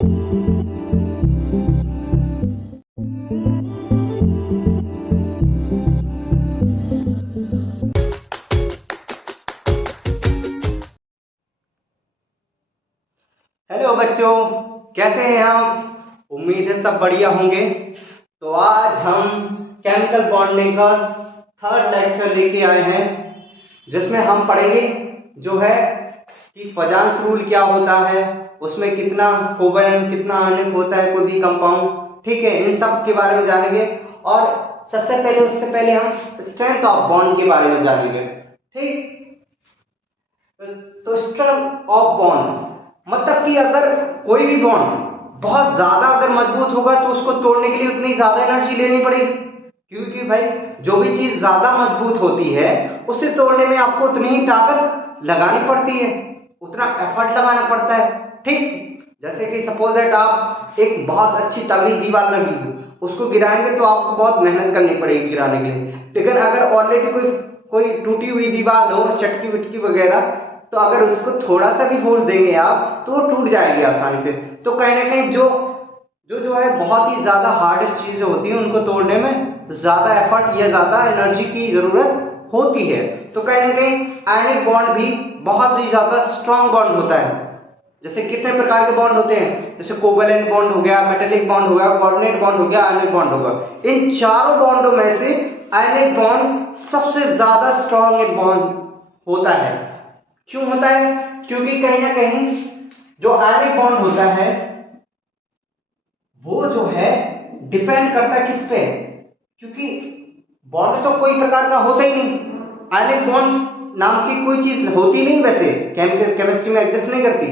Hello बच्चों, कैसे हैं आप? उम्मीद है सब बढ़िया होंगे। तो आज हम केमिकल बॉन्डिंग का थर्ड लेक्चर लेके आए हैं, जिसमें हम पढ़ेंगे जो है कि फजांस रूल क्या होता है, उसमें कितना कोवैलेंट कितना आयनिक होता है कोई भी कंपाउंड, ठीक है, इन सब के बारे में जानेंगे। और उससे पहले हम स्ट्रेंथ ऑफ बॉन्ड के बारे में जानेंगे। ठीक, तो स्ट्रेंथ ऑफ बॉन्ड मतलब कि अगर कोई भी बॉन्ड बहुत ज्यादा अगर मजबूत होगा तो उसको तोड़ने के लिए उतनी ज्यादा एनर्जी लेनी पड़ेगी, क्योंकि भाई जो भी चीज ज्यादा मजबूत होती है उसे तोड़ने में आपको उतनी ही ताकत लगानी पड़ती है, उतना एफर्ट लगाना पड़ता है। ठीक, जैसे कि सपोज दैट आप एक बहुत अच्छी तगड़ी दीवार लगी हो, उसको गिराएंगे तो आपको बहुत मेहनत करनी पड़ेगी गिराने के लिए। लेकिन अगर ऑलरेडी कोई टूटी हुई दीवार हो, चटकी विटकी वगैरह, तो अगर उसको थोड़ा सा भी फोर्स देंगे आप तो वो टूट जाएगी आसानी से। तो कहीं ना कहीं जो है बहुत ही ज्यादा हार्डेस्ट चीजें होती हैं उनको तोड़ने में ज्यादा एफर्ट या ज्यादा एनर्जी की जरूरत होती है। तो कहीं ना कहीं आयनिक बॉन्ड भी बहुत ही ज्यादा स्ट्रॉन्ग बॉन्ड होता है। जैसे कितने प्रकार के बॉन्ड होते हैं, जैसे कोवैलेंट बॉन्ड हो गया, मेटेलिक बॉन्ड हो गया, कोऑर्डिनेट बॉन्ड हो गया, आयनिक बॉन्ड हो गया। इन चारों बॉन्डों में से आयनिक बॉन्ड सबसे ज्यादा स्ट्रॉन्ग बॉन्ड होता है। क्यों होता है? क्योंकि कहीं ना कहीं जो आयनिक बॉन्ड होता है वो जो है डिपेंड करता है किस पे, क्योंकि बॉन्ड तो कोई प्रकार का होता ही नहीं, आयनिक बॉन्ड नाम की कोई चीज होती नहीं, वैसे केमिस्ट्री में एग्जिस्ट नहीं करती,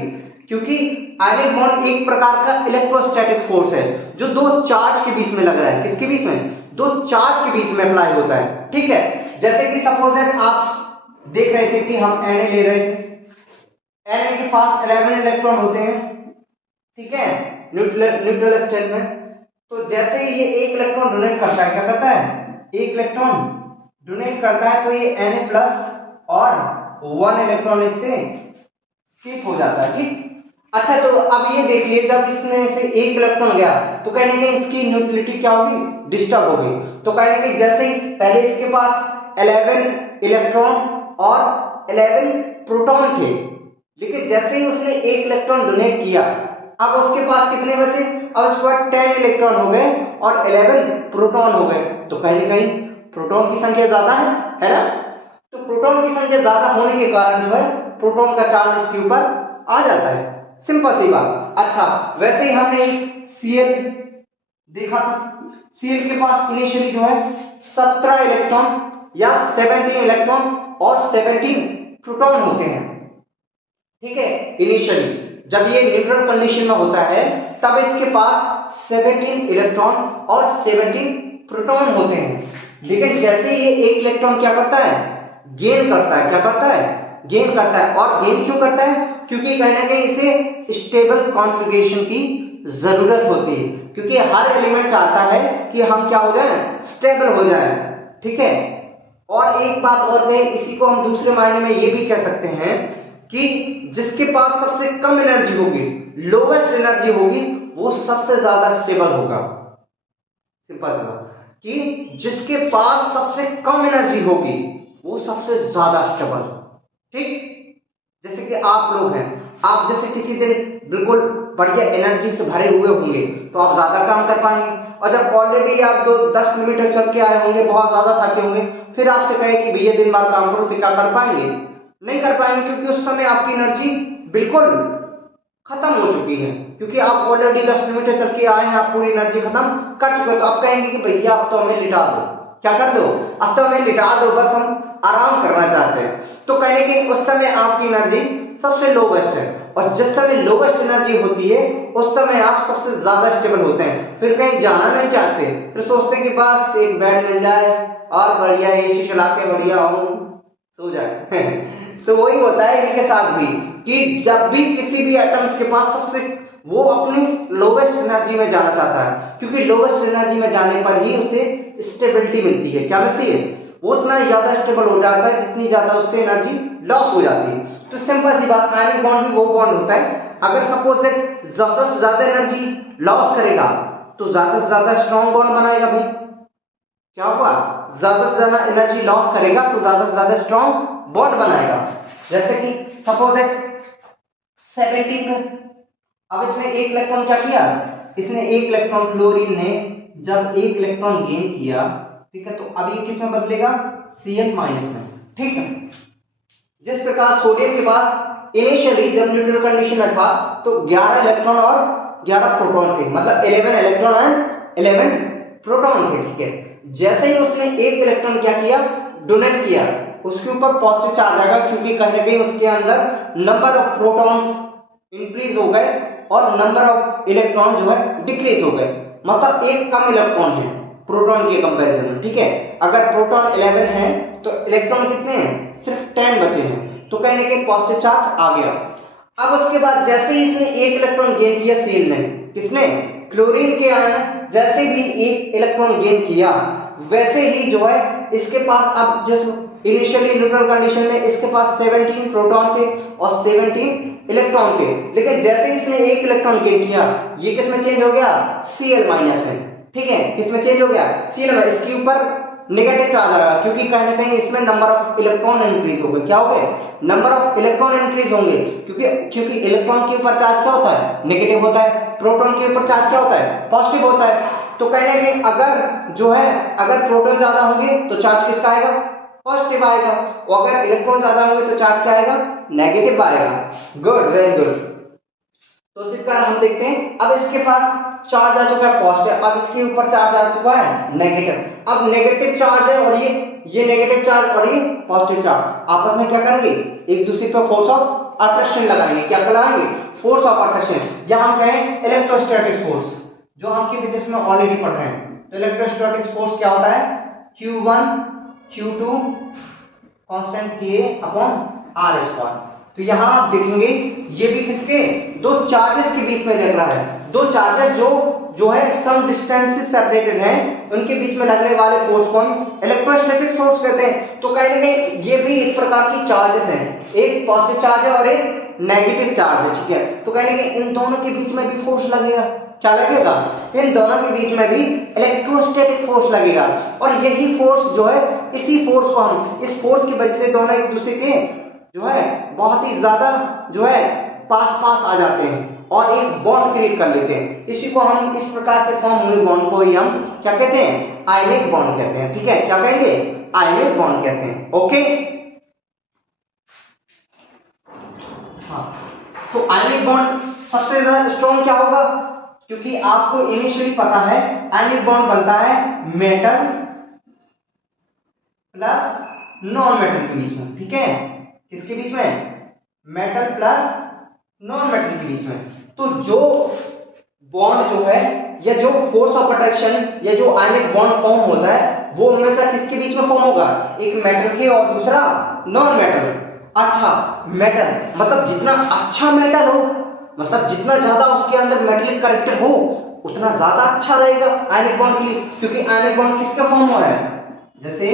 क्योंकि आयनिक बॉन्ड एक प्रकार का इलेक्ट्रोस्टैटिक फोर्स है जो दो चार्ज के बीच में लग रहा है। किसके बीच में? दो चार्ज के बीच में अप्लाई होता है। ठीक है, जैसे कि सपोज दैट आप देख रहे थे कि हम Na ले रहे थे, Na के पास 11 इलेक्ट्रॉन होते हैं, ठीक है, न्यूट्रल स्टेट में। तो जैसे ही ये एक इलेक्ट्रॉन डोनेट करता है, क्या करता है, एक इलेक्ट्रॉन डोनेट करता है, तो ये Na प्लस और 1 इलेक्ट्रॉन इससे स्किप हो जाता है। ठीक, अच्छा, तो अब ये देखिए जब इसमें से एक इलेक्ट्रॉन गया तो कहीं ना कहीं इसकी न्यूट्रलिटी क्या होगी, डिस्टर्ब होगी। तो कहीं ना कहीं जैसे ही पहले इसके पास 11 इलेक्ट्रॉन और 11 प्रोटॉन थे, लेकिन जैसे ही उसने एक इलेक्ट्रॉन डोनेट किया, अब उसके पास कितने बचे? अब उसके पास 10 इलेक्ट्रॉन हो गए और 11 प्रोटॉन हो गए। तो कहीं ना कहीं प्रोटॉन की संख्या ज्यादा है ना? तो प्रोटॉन की संख्या ज्यादा होने के कारण जो है प्रोटॉन का चार्ज इसके ऊपर आ जाता है। सिंपल सी बात। अच्छा, वैसे ही हमने Cl देखा था, Cl के पास इनिशियली जो है 17 इलेक्ट्रॉन या 17 इलेक्ट्रॉन और 17 प्रोटॉन होते हैं। ठीक है, इनिशियली जब ये न्यूट्रल कंडीशन में होता है तब इसके पास 17 इलेक्ट्रॉन और 17 प्रोटॉन होते हैं। लेकिन जैसे ये एक इलेक्ट्रॉन क्या करता है, गेन करता है, क्या करता है, गेन करता है। और गेन क्यों करता है? क्योंकि कहीं ना कहीं इसे स्टेबल कॉन्फ़िगरेशन की जरूरत होती है, क्योंकि हर एलिमेंट चाहता है कि हम क्या हो जाए, स्टेबल हो जाए। ठीक है, और एक बात और है, इसी को हम दूसरे मायने में ये भी कह सकते हैं कि जिसके पास सबसे कम एनर्जी होगी, लोवेस्ट एनर्जी होगी, वो सबसे ज्यादा स्टेबल होगा। सिंपल सी बात कि जिसके पास सबसे कम एनर्जी होगी वो सबसे ज्यादा स्टेबल। ठीक, जैसे कि आप लोग हैं, आप जैसे किसी दिन बिल्कुल बढ़िया एनर्जी से भरे हुए होंगे तो आप ज्यादा काम कर पाएंगे, और जब ऑलरेडी आप 10 किलोमीटर चल के आए होंगे, बहुत ज्यादा थके होंगे, फिर आपसे कहे कि भैया दिन भर काम करो, तो क्या कर पाएंगे? नहीं कर पाएंगे, क्योंकि उस समय आपकी एनर्जी बिल्कुल खत्म हो चुकी है, क्योंकि आप ऑलरेडी 10 किलोमीटर चल के आए हैं, आप पूरी एनर्जी खत्म कर चुके हो। तो आप कहेंगे कि भैया अब तो हमें लिटा दो, क्या कर दो, अब तो हमें लिटा दो, बस हम आराम करना चाहते हैं। तो कहेंगे कि उस समय आपकी एनर्जी सबसे लोवेस्ट है, और जिस समय लोवेस्ट एनर्जी होती है उस समय आप सबसे ज्यादा स्टेबल होते हैं, फिर कहीं जाना नहीं चाहते, फिर सोचते हैं कि बस एक बेड मिल जाए और बढ़िया एसी चला के बढ़िया हो सो जाए। तो वही होता है इनके साथ भी, कि जब भी किसी भी एटम्स के पास सबसे, वो अपनी लोवेस्ट एनर्जी में जाना चाहता है, क्योंकि लोवेस्ट एनर्जी में जाने पर ही उसे स्टेबिलिटी मिलती है। क्या मिलती है? वो उतना ज्यादा स्टेबल हो जाता है जितनी ज्यादा उससे एनर्जी लॉस हो जाती है। तो सिंपल सी बात, आयनिक बॉन्ड भी वो बॉन्ड होता है अगर सपोज दैट ज्यादा से ज्यादा एनर्जी लॉस करेगा तो ज्यादा से ज्यादा स्ट्रॉन्ग बॉन्ड बनाएगा भाई। क्या होगा? ज्यादा से ज्यादा एनर्जी लॉस करेगा तो ज्यादा से ज्यादा स्ट्रॉन्ग बॉन्ड बनाएगा। जैसे कि सपोज दैट 17 अब इसने एक इलेक्ट्रॉन क्या किया, इसने एक इलेक्ट्रॉन क्लोरीन ने जब एक इलेक्ट्रॉन गेन किया, ठीक है, तो अब ये किस में बदलेगा? Cl माइनस में, ठीक है। जिस प्रकार सोडियम के पास इनिशियली जब न्यूट्रल कंडीशन में था तो 11 इलेक्ट्रॉन और 11 प्रोटॉन थे, मतलब 11 इलेक्ट्रॉन एंड 11 प्रोटॉन थे, ठीक है। जैसे ही उसने एक इलेक्ट्रॉन क्या किया, डोनेट किया, उसके ऊपर पॉजिटिव चार्ज आएगा, क्योंकि कहीं ना कहीं उसके अंदर नंबर ऑफ प्रोटॉन्स इंक्रीज हो गए और नंबर ऑफ इलेक्ट्रॉन जो है डिक्रीज हो गए, मतलब एक कम इलेक्ट्रॉन है प्रोटॉन के कंपैरिजन में, ठीक है। अगर प्रोटॉन 11 है तो इलेक्ट्रॉन कितने हैं? सिर्फ 10 बचे हैं, तो कहने के पॉजिटिव चार्ज आ गया। अब उसके बाद जैसे ही इसने एक इलेक्ट्रॉन गेन किया Cl ने, किसने? क्लोरीन के आयन जैसे भी एक इलेक्ट्रॉन गेन किया वैसे ही जो है इसके पास अब जो इनिशियली न्यूट्रल कंडीशन में इसके पास 17 प्रोटॉन थे और 17 इलेक्ट्रॉन थे, लेकिन जैसे ही इसने एक इलेक्ट्रॉन गेन किया ये किस में चेंज हो गया? Cl माइनस में, ठीक है। किस में चेंज हो गया? Cl में। इसके ऊपर नेगेटिव चार्ज आ रहा, क्योंकि कहीं ना कहीं इसमें नंबर ऑफ इलेक्ट्रॉन इंक्रीज हो गए। क्या हो गए? नंबर ऑफ इलेक्ट्रॉन इंक्रीज होंगे, क्योंकि इलेक्ट्रॉन के ऊपर चार्ज क्या होता है? नेगेटिव होता है। प्रोटॉन के ऊपर चार्ज क्या होता है? पॉजिटिव होता है। तो कहने कि अगर जो है अगर प्रोटॉन ज्यादा होंगे तो चार्ज किसका आएगा? पॉजिटिव आएगा, और अगर इलेक्ट्रॉन ज्यादा होंगे तो चार्ज क्या आएगा? नेगेटिव आएगा। Good, very good. तो इसी प्रकार हम देखते हैं अब इसके पास चार्ज आ चुका है पॉजिटिव, अब इसके ऊपर चार्ज आ चुका है नेगेटिव। अब नेगेटिव चार्ज है और ये नेगेटिव चार्ज और ये पॉजिटिव चार्ज आपस में क्या करेंगे? एक दूसरे पर फोर्स ऑफ अट्रैक्शन लगाएंगे। क्या लगाएंगे? फोर्स ऑफ अट्रैक्शन, या हम कहें इलेक्ट्रोस्टैटिक फोर्स, जो हम की फिजिक्स में ऑलरेडी पढ़ रहे हैं। तो इलेक्ट्रोस्टैटिक फोर्स क्या होता है? Q1 Q2 constant K upon R square. तो यहां आप देखेंगे ये भी किसके? दो चार्जेस के बीच में लग रहा है। दो चार्जेस जो है सम डिस्टेंस से सेपरेटेड हैं, उनके बीच में लगने वाले फोर्स को हम इलेक्ट्रोस्टैटिक फोर्स कहते हैं। तो कहीं ना कहीं ये भी एक प्रकार की चार्जेस हैं, एक पॉजिटिव चार्ज है और एक नेगेटिव चार्ज है, ठीक है। तो कहीं ना कहीं इन दोनों के बीच में भी फोर्स लगेगा। क्या लगेगा? इन दोनों के बीच में भी इलेक्ट्रोस्टैटिक फोर्स लगेगा, और यही फोर्स जो है, इसी फोर्स को हम, इस फोर्स की वजह से दोनों एक दूसरे के जो है बहुत ही ज्यादा जो है पास आ जाते हैं और एक बॉन्ड क्रिएट कर लेते हैं। इसी को हम इस प्रकार से फॉर्म हुए बॉन्ड को ही हम क्या कहते हैं? आयनिक बॉन्ड कहते हैं, ठीक है। क्या कहेंगे? आयनिक बॉन्ड कहते हैं। ओके, हाँ। तो आयनिक बॉन्ड सबसे ज्यादा स्ट्रॉन्ग क्या होगा? क्योंकि आपको इनिशियली पता है आयनिक बॉन्ड बनता है मेटल प्लस नॉन मेटल के बीच में, ठीक है। किसके बीच में? मेटल प्लस नॉन मेटल के बीच में। तो जो बॉन्ड जो है या जो फोर्स ऑफ अट्रैक्शन या जो आयनिक बॉन्ड फॉर्म होता है वो हमेशा किसके बीच में फॉर्म होगा? एक मेटल के और दूसरा नॉन मेटल। अच्छा, मेटल मतलब जितना अच्छा मेटल हो, मतलब जितना ज्यादा उसके अंदर मेटेलिक कैरेक्टर हो उतना ज्यादा अच्छा रहेगा आयनिक बॉन्ड के लिए, क्योंकि आयनिक बॉन्ड किसका फॉर्म हो रहा है? जैसे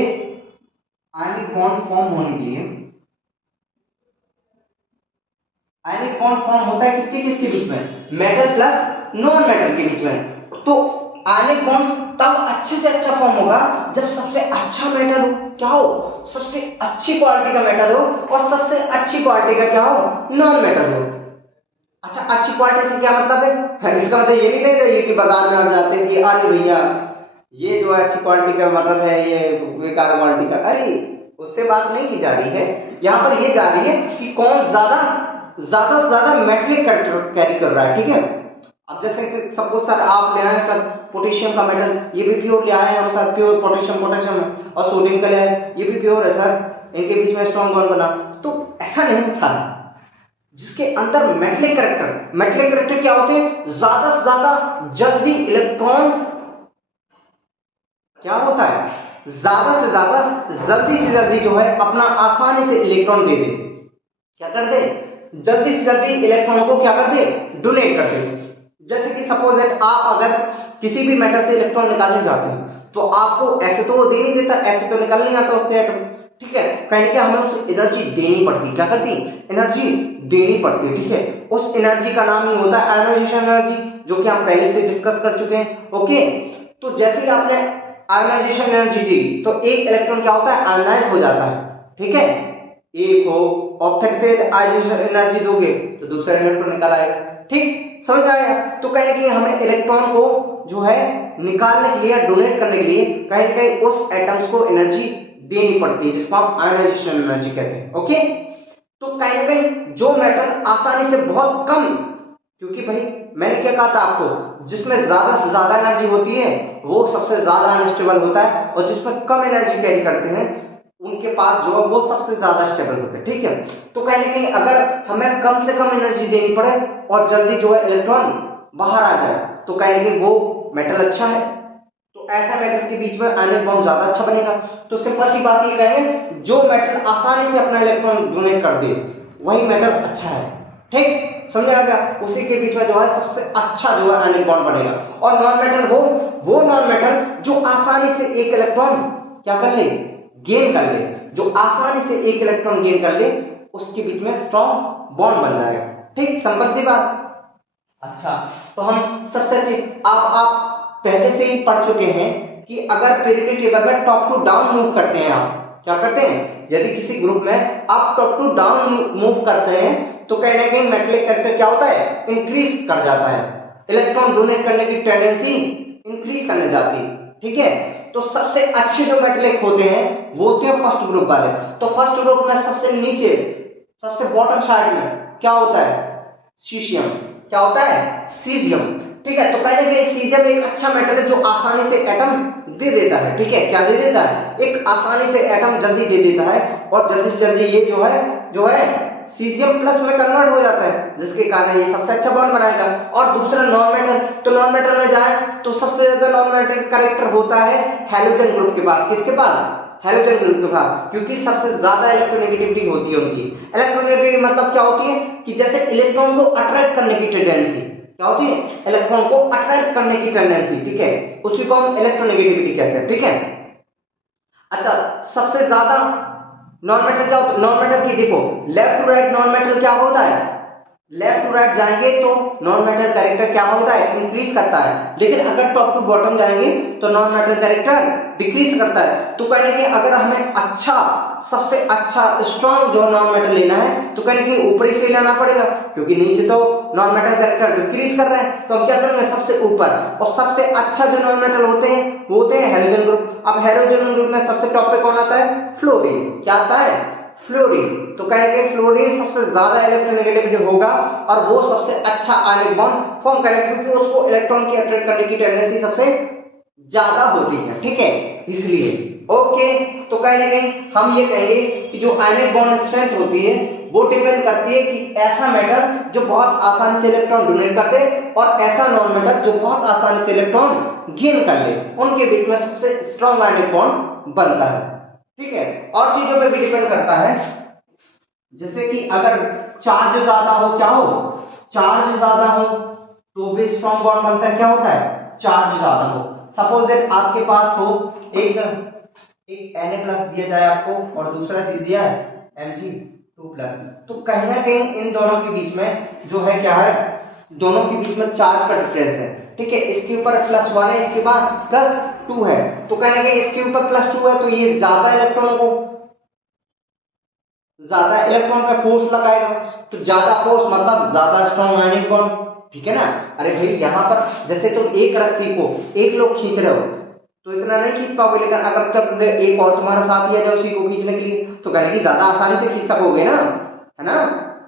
आयनिक बॉन्ड फॉर्म होने के लिए आयनिक बॉन्ड फॉर्म होता है किसके किसके बीच में? मेटल प्लस नॉन मेटल के बीच में। तो आयनिक बॉन्ड तब अच्छे से अच्छा फॉर्म होगा जब सबसे अच्छा मेटल हो। क्या हो? सबसे अच्छी क्वालिटी का मेटल हो, और सबसे अच्छी क्वालिटी का क्या हो? नॉन मेटल हो। अच्छा, अच्छी क्वालिटी से क्या मतलब है? इसका मतलब ये नहीं चाहिए कि बाजार में आप जाते हैं कि अरे भैया ये जो अच्छी क्वालिटी का मतलब है ये बेकार क्वालिटी का, अरे उससे बात नहीं की जा रही है। यहाँ पर ये जा रही है कि कौन ज्यादा से ज्यादा मेटलिक कैरी कर रहा है, ठीक है। अब जैसे सपोज सर आप ले आए सर पोटेशियम का मेटल, ये भी प्योर ले आए हम सर, प्योर पोटेशियम है, और सोडियम का ले आए, ये भी प्योर है सर, इनके बीच में स्ट्रॉन्ग बॉन्ड बना। तो ऐसा नहीं था। जिसके अंदर मेटलिक कैरेक्टर क्या होते हैं? ज्यादा से ज्यादा जल्दी इलेक्ट्रॉन क्या होता है? ज्यादा से ज्यादा जल्दी से जल्दी जो है अपना आसानी से इलेक्ट्रॉन दे दे। क्या कर दे? जल्दी से जल्दी इलेक्ट्रॉन को क्या कर दे? डोनेट कर दे। जैसे कि सपोज दैट आप अगर किसी भी मेटल से इलेक्ट्रॉन निकालने जाते हैं तो आपको ऐसे तो वो दे नहीं देता, ऐसे तो निकल नहीं आता उससे एटम, ठीक है, कहीं ना कहीं हमें उसे एनर्जी देनी पड़ती, क्या करती, एनर्जी देनी पड़ती है। ठीक है, उस एनर्जी का नाम ही होता है आयोनाइजेशन एनर्जी, जो कि हम पहले से डिस्कस कर चुके हैं। ओके, तो जैसे ही आपने आयोनाइजेशन एनर्जी दी तो एक इलेक्ट्रॉन क्या होता है, आयोनाइज हो जाता है। ठीक है, एक हो और फिर से आयोनाइजेशन एनर्जी दोगे तो दूसरा इलेक्ट्रॉन निकल आएगा। ठीक, समझ आया। तो कहीं ना कहीं हमें इलेक्ट्रॉन को जो है निकालने के लिए, डोनेट करने के लिए कहीं ना कहीं उस एटम्स को एनर्जी देनी पड़ती है, जिसको हम आयोनाइजेशन एनर्जी कहते हैं। ओके, तो कहीं ना कहीं जो मेटल आसानी से बहुत कम, क्योंकि भाई मैंने क्या कहा था आपको, जिसमें ज्यादा से ज्यादा एनर्जी होती है वो सबसे ज्यादा अनस्टेबल होता है, और जिसमें कम एनर्जी कैरी करते हैं उनके पास जो है वो सबसे ज्यादा स्टेबल होते हैं। ठीक है, तो कहीं ना कहीं अगर हमें कम से कम एनर्जी देनी पड़े और जल्दी जो है इलेक्ट्रॉन बाहर आ जाए तो कहीं ना कहीं वो मेटल अच्छा है। तो ऐसा मेटल के बीच में आयनिक बॉन्ड ज्यादा अच्छा बनेगा। तो सिंपल सी बात ये कहेंगे, जो मेटल आसानी से अपना इलेक्ट्रॉन डोनेट कर दे वही मेटल अच्छा है। ठीक, समझ आ गया, उसी के बीच में जो है सबसे अच्छा जो है आयनिक बॉन्ड बनेगा। और नॉन मेटल वो नॉन मेटल जो आसानी से एक इलेक्ट्रॉन क्या कर ले, गेन कर ले, जो आसानी से एक इलेक्ट्रॉन गेन कर ले उसके बीच में स्ट्रॉन्ग बॉन्ड बन जाएगा। ठीक, सिंपल सी बात। अच्छा, तो हम सबसे अच्छी, आप पहले से ही पढ़ चुके हैं कि अगर पीरियोडिक टेबल में टॉप टू डाउन मूव करते हैं, आप क्या करते हैं, यदि किसी ग्रुप में आप टॉप टू डाउन मूव करते हैं तो कहीं ना कहीं मेटलिक कैरेक्टर क्या होता है, इंक्रीज कर जाता है, इलेक्ट्रॉन डोनेट करने की टेंडेंसी इंक्रीज करने जाती है। ठीक है, तो सबसे अच्छे जो मेटलिक होते हैं वो होते हैं फर्स्ट ग्रुप वाले। तो फर्स्ट ग्रुप में सबसे नीचे, सबसे बॉटम साइड में क्या होता है, सीशियम। क्या होता है, सीजियम। ठीक है, तो पहले कि सीजियम एक अच्छा मेटल है जो आसानी से एटम दे देता है। ठीक है, क्या दे देता है, एक आसानी से एटम जल्दी दे देता है, और जल्दी से जल्दी ये जो है सीजियम प्लस में कन्वर्ट हो जाता है, जिसके कारण ये सबसे अच्छा बॉन्ड बनाएगा। और दूसरा नॉन मेटल, तो नॉन मेटल में जाए तो सबसे ज्यादा नॉन मेटल कैरेक्टर होता है हैलोजन ग्रुप के पास। किसके पास, हैलोजन ग्रुप के पास, क्योंकि सबसे ज्यादा इलेक्ट्रोनेगेटिविटी होती है उनकी। इलेक्ट्रोनेगेटिविटी मतलब क्या होती है कि जैसे इलेक्ट्रॉन को अट्रैक्ट करने की टेंडेंसी, क्या होती है, इलेक्ट्रॉन को अट्रैक्ट करने की टेंडेंसी। ठीक है, उसी को हम इलेक्ट्रोनेगेटिविटी कहते हैं। ठीक है, अच्छा, सबसे ज्यादा नॉन मेटल क्या होता है, नॉन मेटल की देखो left to right non metal क्या होता है, लेफ्ट टू राइट जाएंगे तो नॉन मेटल कैरेक्टर क्या होता है, इंक्रीज करता है। लेकिन अगर टॉप टू बॉटम जाएंगे तो नॉन मेटल कैरेक्टर डिक्रीज करता है। तो कहने की अगर हमें अच्छा, सबसे अच्छा स्ट्रॉन्ग जो नॉन मेटल लेना है तो कहने की ऊपरी से लेना पड़ेगा, क्योंकि नीचे तो नॉन मेटल कैरेक्टर डिक्रीज कर रहे हैं। तो हम क्या करेंगे, सबसे ऊपर, और सबसे अच्छा जो नॉन मेटल होते हैं वो होते हैं हैलोजन ग्रुप। अब हैलोजन ग्रुप में सबसे टॉप पे कौन आता है, फ्लोरीन। क्या आता है, फ्लोरीन। तो कहेंगे फ्लोरीन सबसे ज्यादा इलेक्ट्रोनेगेटिविटी होगा और वो सबसे अच्छा आयनिक बॉन्ड फॉर्म करेगा, क्योंकि उसको इलेक्ट्रॉन की अट्रैक्ट करने की टेंडेंसी सबसे ज्यादा होती है। ठीक है, इसलिए ओके, तो कहीं ना कहीं हम ये कहेंगे कि जो आयनिक बॉन्ड स्ट्रेंथ होती है वो डिपेंड करती है कि ऐसा मेटल जो बहुत आसानी से इलेक्ट्रॉन डोनेट कर दे और ऐसा नॉन मेटल जो बहुत आसानी से इलेक्ट्रॉन गेन कर ले, उनके बीच में सबसे स्ट्रॉन्ग आयनिक बॉन्ड बनता है। ठीक है, और चीजों पे भी डिपेंड करता है, जैसे कि अगर चार्ज ज्यादा हो, क्या हो, चार्ज ज्यादा हो तो भी स्ट्रॉन्ग बॉन्ड बनता है। क्या होता है, चार्ज ज्यादा हो। सपोज दैट आपके पास हो एक Na+ दिया जाए आपको और दूसरा दिया है Mg2+, तो कहीं ना कहीं इन दोनों के बीच में जो है क्या है, दोनों के बीच में चार्ज का डिफरेंस है। ठीक है, इसके ऊपर +1 है, इसके बाद +2 है, तो कहने के इसके ऊपर +2 है तो ये ज्यादा इलेक्ट्रॉन को, ज्यादा इलेक्ट्रॉन पे फोर्स लगाएगा, तो ज्यादा फोर्स मतलब ज्यादा स्ट्रॉन्ग आयनिक बॉन्ड। ठीक है ना, अरे भाई यहाँ पर जैसे तुम एक रस्सी को एक लोग खींच रहे हो तो इतना नहीं खींच पाओगे, लेकिन अगर तुम एक और तुम्हारा साथ दिया जाए उसी को खींचने के लिए तो कहने की ज्यादा आसानी से खींच सकोगे ना, है ना,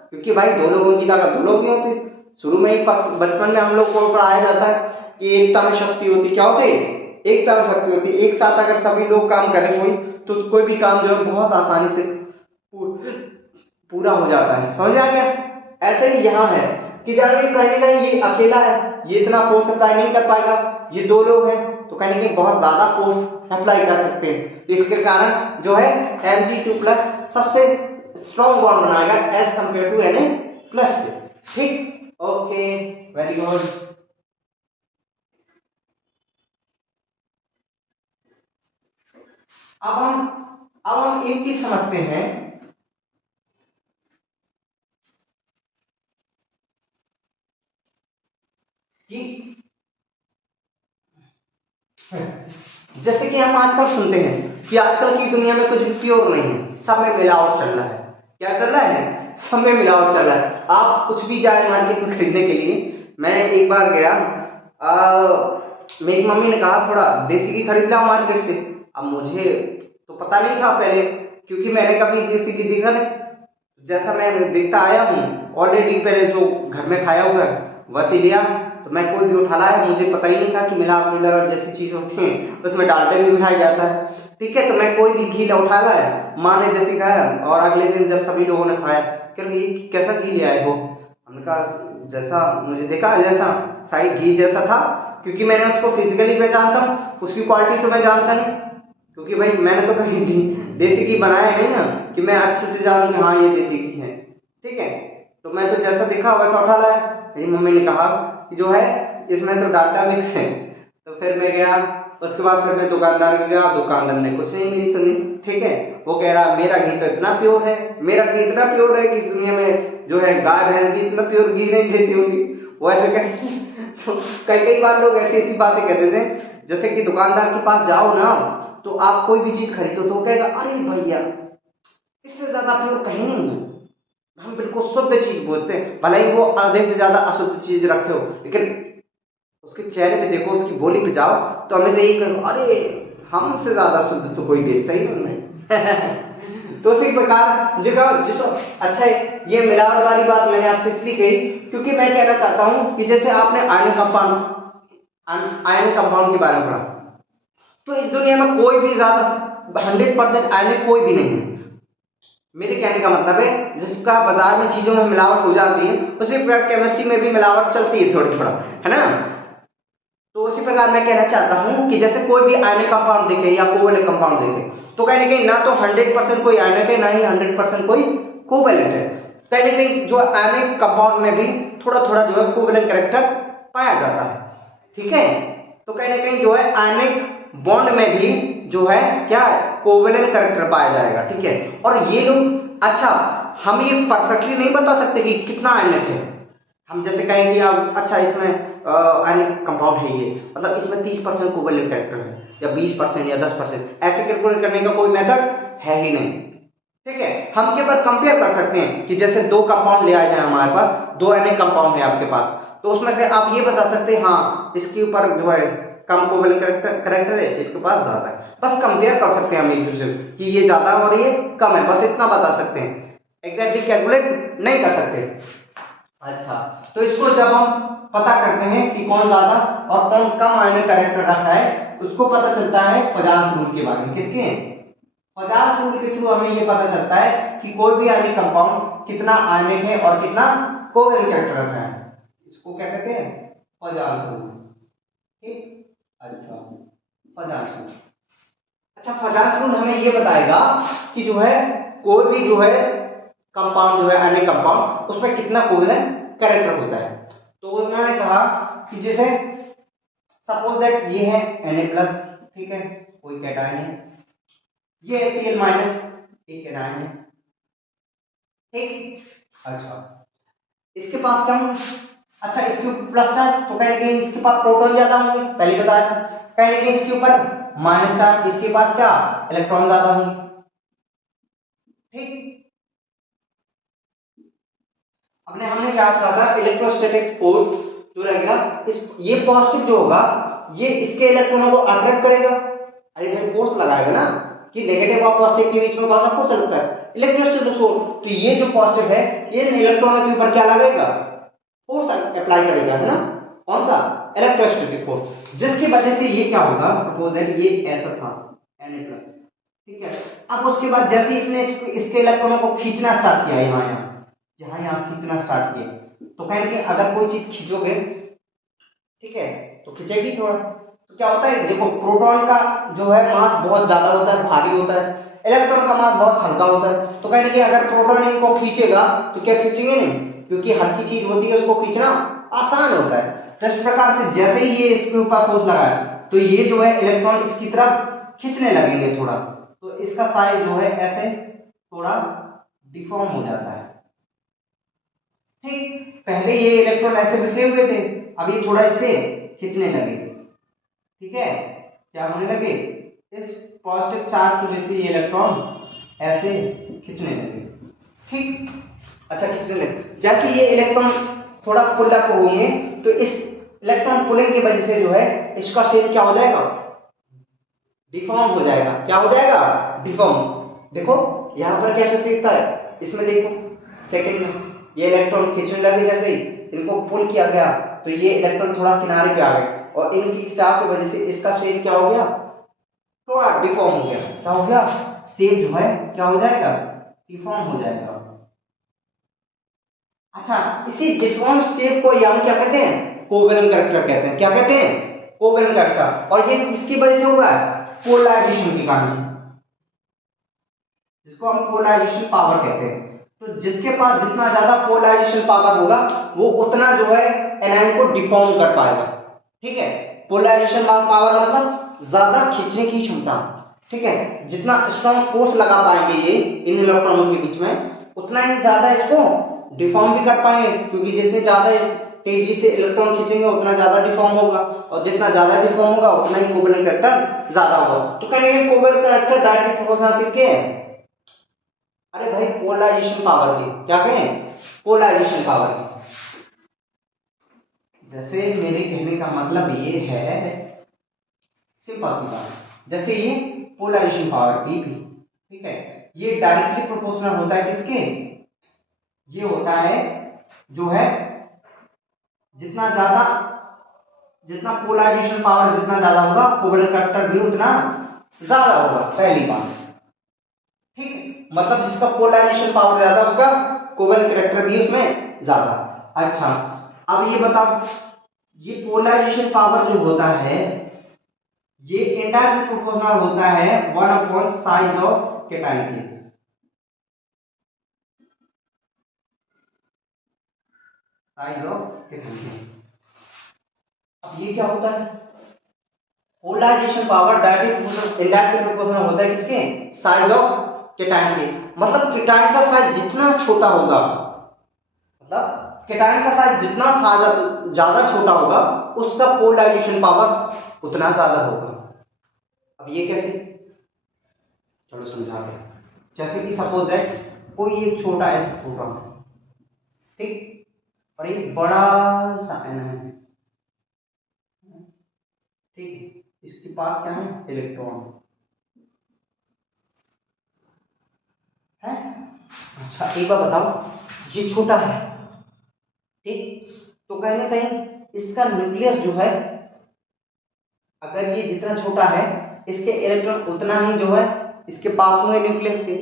क्योंकि भाई दो लोगों की ताकत दो लोग ही होते। शुरू में ही बचपन में हम लोग को पढ़ाया जाता है कि एकता में शक्ति होती, क्या होती है, एकता में शक्ति होती। एक साथ अगर सभी लोग काम करें कोई, तो कोई भी काम जो है बहुत आसानी से पूरा हो जाता है। समझ आ गया, ऐसे ही यहाँ है कि जानिए कहीं ना कहीं ये अकेला है, ये इतना फोर्स अप्लाई नहीं कर पाएगा, ये दो लोग हैं तो कहीं ना कहीं बहुत ज्यादा फोर्स अप्लाई कर सकते हैं। तो इसके कारण जो है Mg2+ सबसे स्ट्रॉन्ग बॉन्ड बनाएगा एज कंपेयर टू Na+ से। ठीक, ओके, वेरी गुड। अब हम अब हम एक चीज समझते हैं कि जैसे कि हम आजकल सुनते हैं कि आजकल की दुनिया में कुछ भी प्योर नहीं है, सब में मिलावट चल रहा है। क्या चल रहा है? सब में मिलावट चल रहा है। आप कुछ भी जाए मार्केट में खरीदने के लिए, मैं एक बार गया, मेरी मम्मी ने कहा थोड़ा देसी घी खरीद लाओ मार्केट से। अब मुझे तो पता नहीं था पहले, क्योंकि मैंने कभी देसी घी देखा नहीं, जैसा मैं देखता आया हूँ ऑलरेडी पहले जो घर में खाया हुआ है वैसे लिया, तो मैं कोई भी उठा लाया, मुझे पता ही नहीं था कि मिलावट जैसी चीज होती है उसमें डालडा भी मिलाया जाता है। ठीक है, तो मैं कोई भी घी उठा लाया, माँ ने जैसे खाया, और अगले दिन जब सभी लोगों ने खाया, क्या ये कैसा घी ले आए हो? हमने कहा जैसा मुझे देखा, जैसा शाही घी जैसा था, क्योंकि मैंने उसको फिजिकली पहचानता हूँ, उसकी क्वालिटी तो मैं जानता नहीं, क्योंकि भाई मैंने तो कभी देसी घी बनाया नहीं ना कि मैं अच्छे से जानूँ कि हाँ ये देसी घी है। ठीक है, तो मैं तो जैसा देखा वैसा उठा लाया। मेरी मम्मी ने कहा कि जो है इसमें तो डाटा मिक्स है। तो फिर मैं गया, उसके बाद फिर मैं दुकानदार के गया, दुकानदार ने कुछ नहीं मेरी सुनी। ठीक है, वो कह रहा मेरा घी तो इतना प्योर है, मेरा घी इतना प्योर है कि इस दुनिया में जो है गाय भैंस भी इतना प्योर घी नहीं देती होंगी। वो ऐसे कह तो कई बार लोग ऐसी ऐसी बातें कहते थे, जैसे कि दुकानदार के पास जाओ ना, तो आप कोई भी चीज खरीदो तो वो कहेगा अरे भैया इससे ज्यादा प्योर कहीं नहीं है, हम बिल्कुल शुद्ध चीज बोलते हैं, भले ही वो आधे से ज्यादा अशुद्ध चीज रखे हो, लेकिन उसके चेहरे पे देखो, उसकी बोली पे जाओ तो हमेशा यही करो अरे हमसे ज्यादा शुद्ध तो कोई बेचता ही नहीं है। तो उसी प्रकार जिस अच्छा है, ये मिलावट वाली बात मैंने आपसे इसलिए कही क्योंकि मैं कहना चाहता हूं कि जैसे आपने आयन कंपाउंड के बारे में पढ़ा, तो इस दुनिया में कोई भी ज्यादा 100% आयनिक कोई भी नहीं है। मेरे कहने का मतलब है जिसका बाजार में चीजों में मिलावट हो जाती है, उसी प्रकार केमिस्ट्री में भी मिलावट चलती है थोड़ी थोड़ा, है ना। तो उसी प्रकार मैं कहना चाहता हूं कि जैसे कोई भी आयनिक कंपाउंड देखे या कोवैलेंट कंपाउंड देखे, तो कहीं ना कहीं ना तो 100% कोई आयनिक है, ना ही 100% कोई कोवैलेंट है। कहीं ना कहीं जो आयनिक कंपाउंड में भी थोड़ा थोड़ा जो है कोवैलेंट कैरेक्टर पाया जाता है। ठीक है, तो कहीं ना कहीं जो है आयनिक बॉन्ड में भी जो है क्या कोवैलेंट कैरेक्टर पाया जाएगा। ठीक है, और ये लोग अच्छा हम ये परफेक्टली नहीं बता सकते कि कितना आयनिक है। हम जैसे कहें कि अब अच्छा इसमें आयनिक कंपाउंड है ये, मतलब इसमें 30% कोवैलेंट कैरेक्टर है या 20% या 10%, ऐसे कैलकुलेट करने का कोई मेथड है ही नहीं। ठीक है, हम केवल कंपेयर कर सकते हैं कि जैसे दो कंपाउंड ले आए जाए हमारे पास, दो आयनिक कंपाउंड है आपके पास, तो उसमें से आप ये बता सकते हैं हाँ इसके ऊपर जो है कम कोवैलेंट कैरेक्टर है, इसके पास ज्यादा है। बस कंपेयर कर सकते हैं हम एक दूसरे कि ये ज्यादा और ये कम है, बस इतना बता सकते हैं, एग्जैक्टली कैलकुलेट नहीं कर सकते। अच्छा, तो इसको जब हम पता करते हैं कि कौन ज्यादा और कौन कम आयनिक कैरेक्टर रखा है, उसको पता चलता है फजाल्स रूल के बारे में। किसके? फजाल्स रूल के थ्रू हमें ये पता चलता है कि कोई भी आयनिक कंपाउंड कितना आयनिक है और कितना कोवैलेंट कैरेक्टर रखा है। इसको क्या कहते हैं? फजाल्स रूल। ठीक, अच्छा फजाल्स रूल। अच्छा, फजाल्स रूल हमें ये बताएगा कि जो है कोई भी जो है कंपाउंड जो है आयनिक कंपाउंड उसमें कितना कोवैलेंट कैरेक्टर होता है। तो उन्होंने कहा कि जैसे सपोज दैट ये है Na+, ठीक है, कोई कैटायन है, ये Cl-, एक एनायन है। ठीक, अच्छा इसके पास क्या है? अच्छा इसके ऊपर प्लस चार्ज, तो कहीं ना कहीं इसके पास प्रोटॉन ज्यादा होंगे, पहले बताया था। कहीं ना कहीं इसके ऊपर माइनस चार्ज, इसके पास क्या इलेक्ट्रॉन ज्यादा होंगे। ठीक, हमने क्या कहा था, इलेक्ट्रोस्टैटिक फोर्स जो लगेगा इस ये पॉजिटिव जो होगा ये इसके इलेक्ट्रॉनों को अट्रैक्ट करेगा। अरे भाई फोर्स लगाएगा ना कि नेगेटिव और पॉजिटिव के बीच में कौन सा फोर्स लगता है? Electrostatic force. तो ये जो पॉजिटिव है ये इलेक्ट्रॉनों के ऊपर क्या लगेगा? फोर्स अप्लाई करेगा, है ना। कौन सा? इलेक्ट्रोस्टैटिक फोर्स, जिसकी वजह से ये क्या होगा, सपोज दैट ये ऐसा था Na+, ठीक है। अब उसके बाद जैसे इसने इसके इलेक्ट्रॉनों को खींचना स्टार्ट किया यहाँ यहाँ खींचना स्टार्ट किया, तो कहीं ना कहीं अगर कोई चीज खींचोगे, ठीक है, तो खींचेगी थोड़ा, तो क्या होता है देखो, प्रोटॉन का जो है मास बहुत ज्यादा होता है, भारी होता है, इलेक्ट्रॉन का मास बहुत हल्का होता है। तो कहीं ना कहीं अगर प्रोटॉन इनको खींचेगा तो क्या खींचेंगे नहीं, क्योंकि हल्की चीज होती है उसको खींचना आसान होता है। तो इस प्रकार से जैसे ही ये इसके ऊपर फोर्स लगाया तो ये जो है इलेक्ट्रॉन इसकी तरफ खींचने लगेंगे थोड़ा, तो इसका साइज जो है ऐसे थोड़ा डिफॉर्म हो जाता है। ठीक, पहले ये इलेक्ट्रॉन ऐसे बिखरे हुए थे, अब ये थोड़ा इससे खींचने लगे। ठीक है, क्या होने लगे, इस पॉजिटिव चार्ज की वजह से ये इलेक्ट्रॉन ऐसे खींचने लगे। ठीक, अच्छा खींचने लगे, जैसे ये इलेक्ट्रॉन थोड़ा पुल अप होंगे तो इस इलेक्ट्रॉन पुलिंग की वजह से जो है इसका शेप क्या हो जाएगा, डिफॉर्म हो जाएगा। क्या हो जाएगा, डिफॉर्म। देखो यहां पर कैसे शेप था, इसमें देखो सेकंड में ये इलेक्ट्रॉन खींचने लगे, जैसे ही इनको पुल किया गया तो ये इलेक्ट्रॉन थोड़ा किनारे पे आ गए और इनकी खिंचाव की वजह से इसका शेप क्या हो गया, थोड़ा डिफॉर्म हो गया। क्या हो गया, शेप जो है क्या हो जाएगा, डिफॉर्म हो जाएगा। अच्छा, इसी डिफॉर्म शेप को हम क्या कहते हैं, कोवेलेंट कैरेक्टर कहते हैं। क्या कहते हैं, कोवेलेंट कैरेक्टर। और ये किसकी वजह से हुआ है, पोलराइजेशन के कारण, जिसको हम पोलराइजेशन पावर कहते हैं। तो जिसके पास जितना ज्यादा पोलराइजेशन पावर होगा वो उतना जो है एनायन को डिफॉर्म कर पाएगा। ठीक है, पोलराइजेशन पावर मतलब ज्यादा खींचने की क्षमता। ठीक है, जितना स्ट्रॉन्ग फोर्स लगा पाएंगे ये इन इलेक्ट्रॉनों के बीच में उतना ही ज्यादा इसको डिफॉर्म भी कर पाएंगे, क्योंकि जितने ज्यादा तेजी से इलेक्ट्रॉन खींचेंगे उतना ज्यादा डिफॉर्म होगा, और जितना ज्यादा डिफॉर्म होगा उतना ही कोवेलेंट कैरेक्टर ज्यादा होगा। तो कहेंगे कोवेलेंट कैरेक्टर डायरेक्टली प्रोपोर्शनल किसके हैं, अरे भाई पोलराइजेशन पावर की। क्या कहें, पोलराइजेशन पावर की। जैसे मेरे कहने का मतलब ये है, सिंपल सी बात, जैसे ये पोलराइजेशन पावर पी भी, ठीक है, ये डायरेक्टली प्रोपोर्शनल होता है किसके, ये होता है जो है जितना पोलराइजेशन पावर जितना ज्यादा होगा कोवेलेंट कैरेक्टर भी उतना ज्यादा होगा, पहली बात। ठीक, मतलब जिसका पोलराइजेशन पावर ज्यादा उसका कोवेलेंट कैरेक्टर भी उसमें ज्यादा। अच्छा, अब ये बताओ, ये पोलराइजेशन पावर जो होता है ये इंडायरेक्टली प्रोपोर्शनल होता है 1 साइज ऑफ कैटायन के। साइज ऑफ कैटायन के। अब ये क्या होता है, polarization power directly indirectly proportional होता है किसके, साइज ऑफ कैटायन के। मतलब कैटायन का साइज जितना छोटा होगा, मतलब कैटायन का साइज जितना ज्यादा छोटा होगा उसका पोलराइजेशन पावर उतना ज्यादा होगा। अब ये कैसे, चलो समझाते हैं। जैसे कि सपोज दैट कोई एक छोटा एस प्रोटॉन, ठीक, और एक बड़ा सा एन है, ठीक, इसके पास क्या है, इलेक्ट्रॉन है। अच्छा एक बार बताओ, ये छोटा है, ठीक, तो कहीं ना कहीं इसका न्यूक्लियस जो है, अगर ये जितना छोटा है इसके इलेक्ट्रॉन उतना ही जो है इसके पास होंगे न्यूक्लियस के,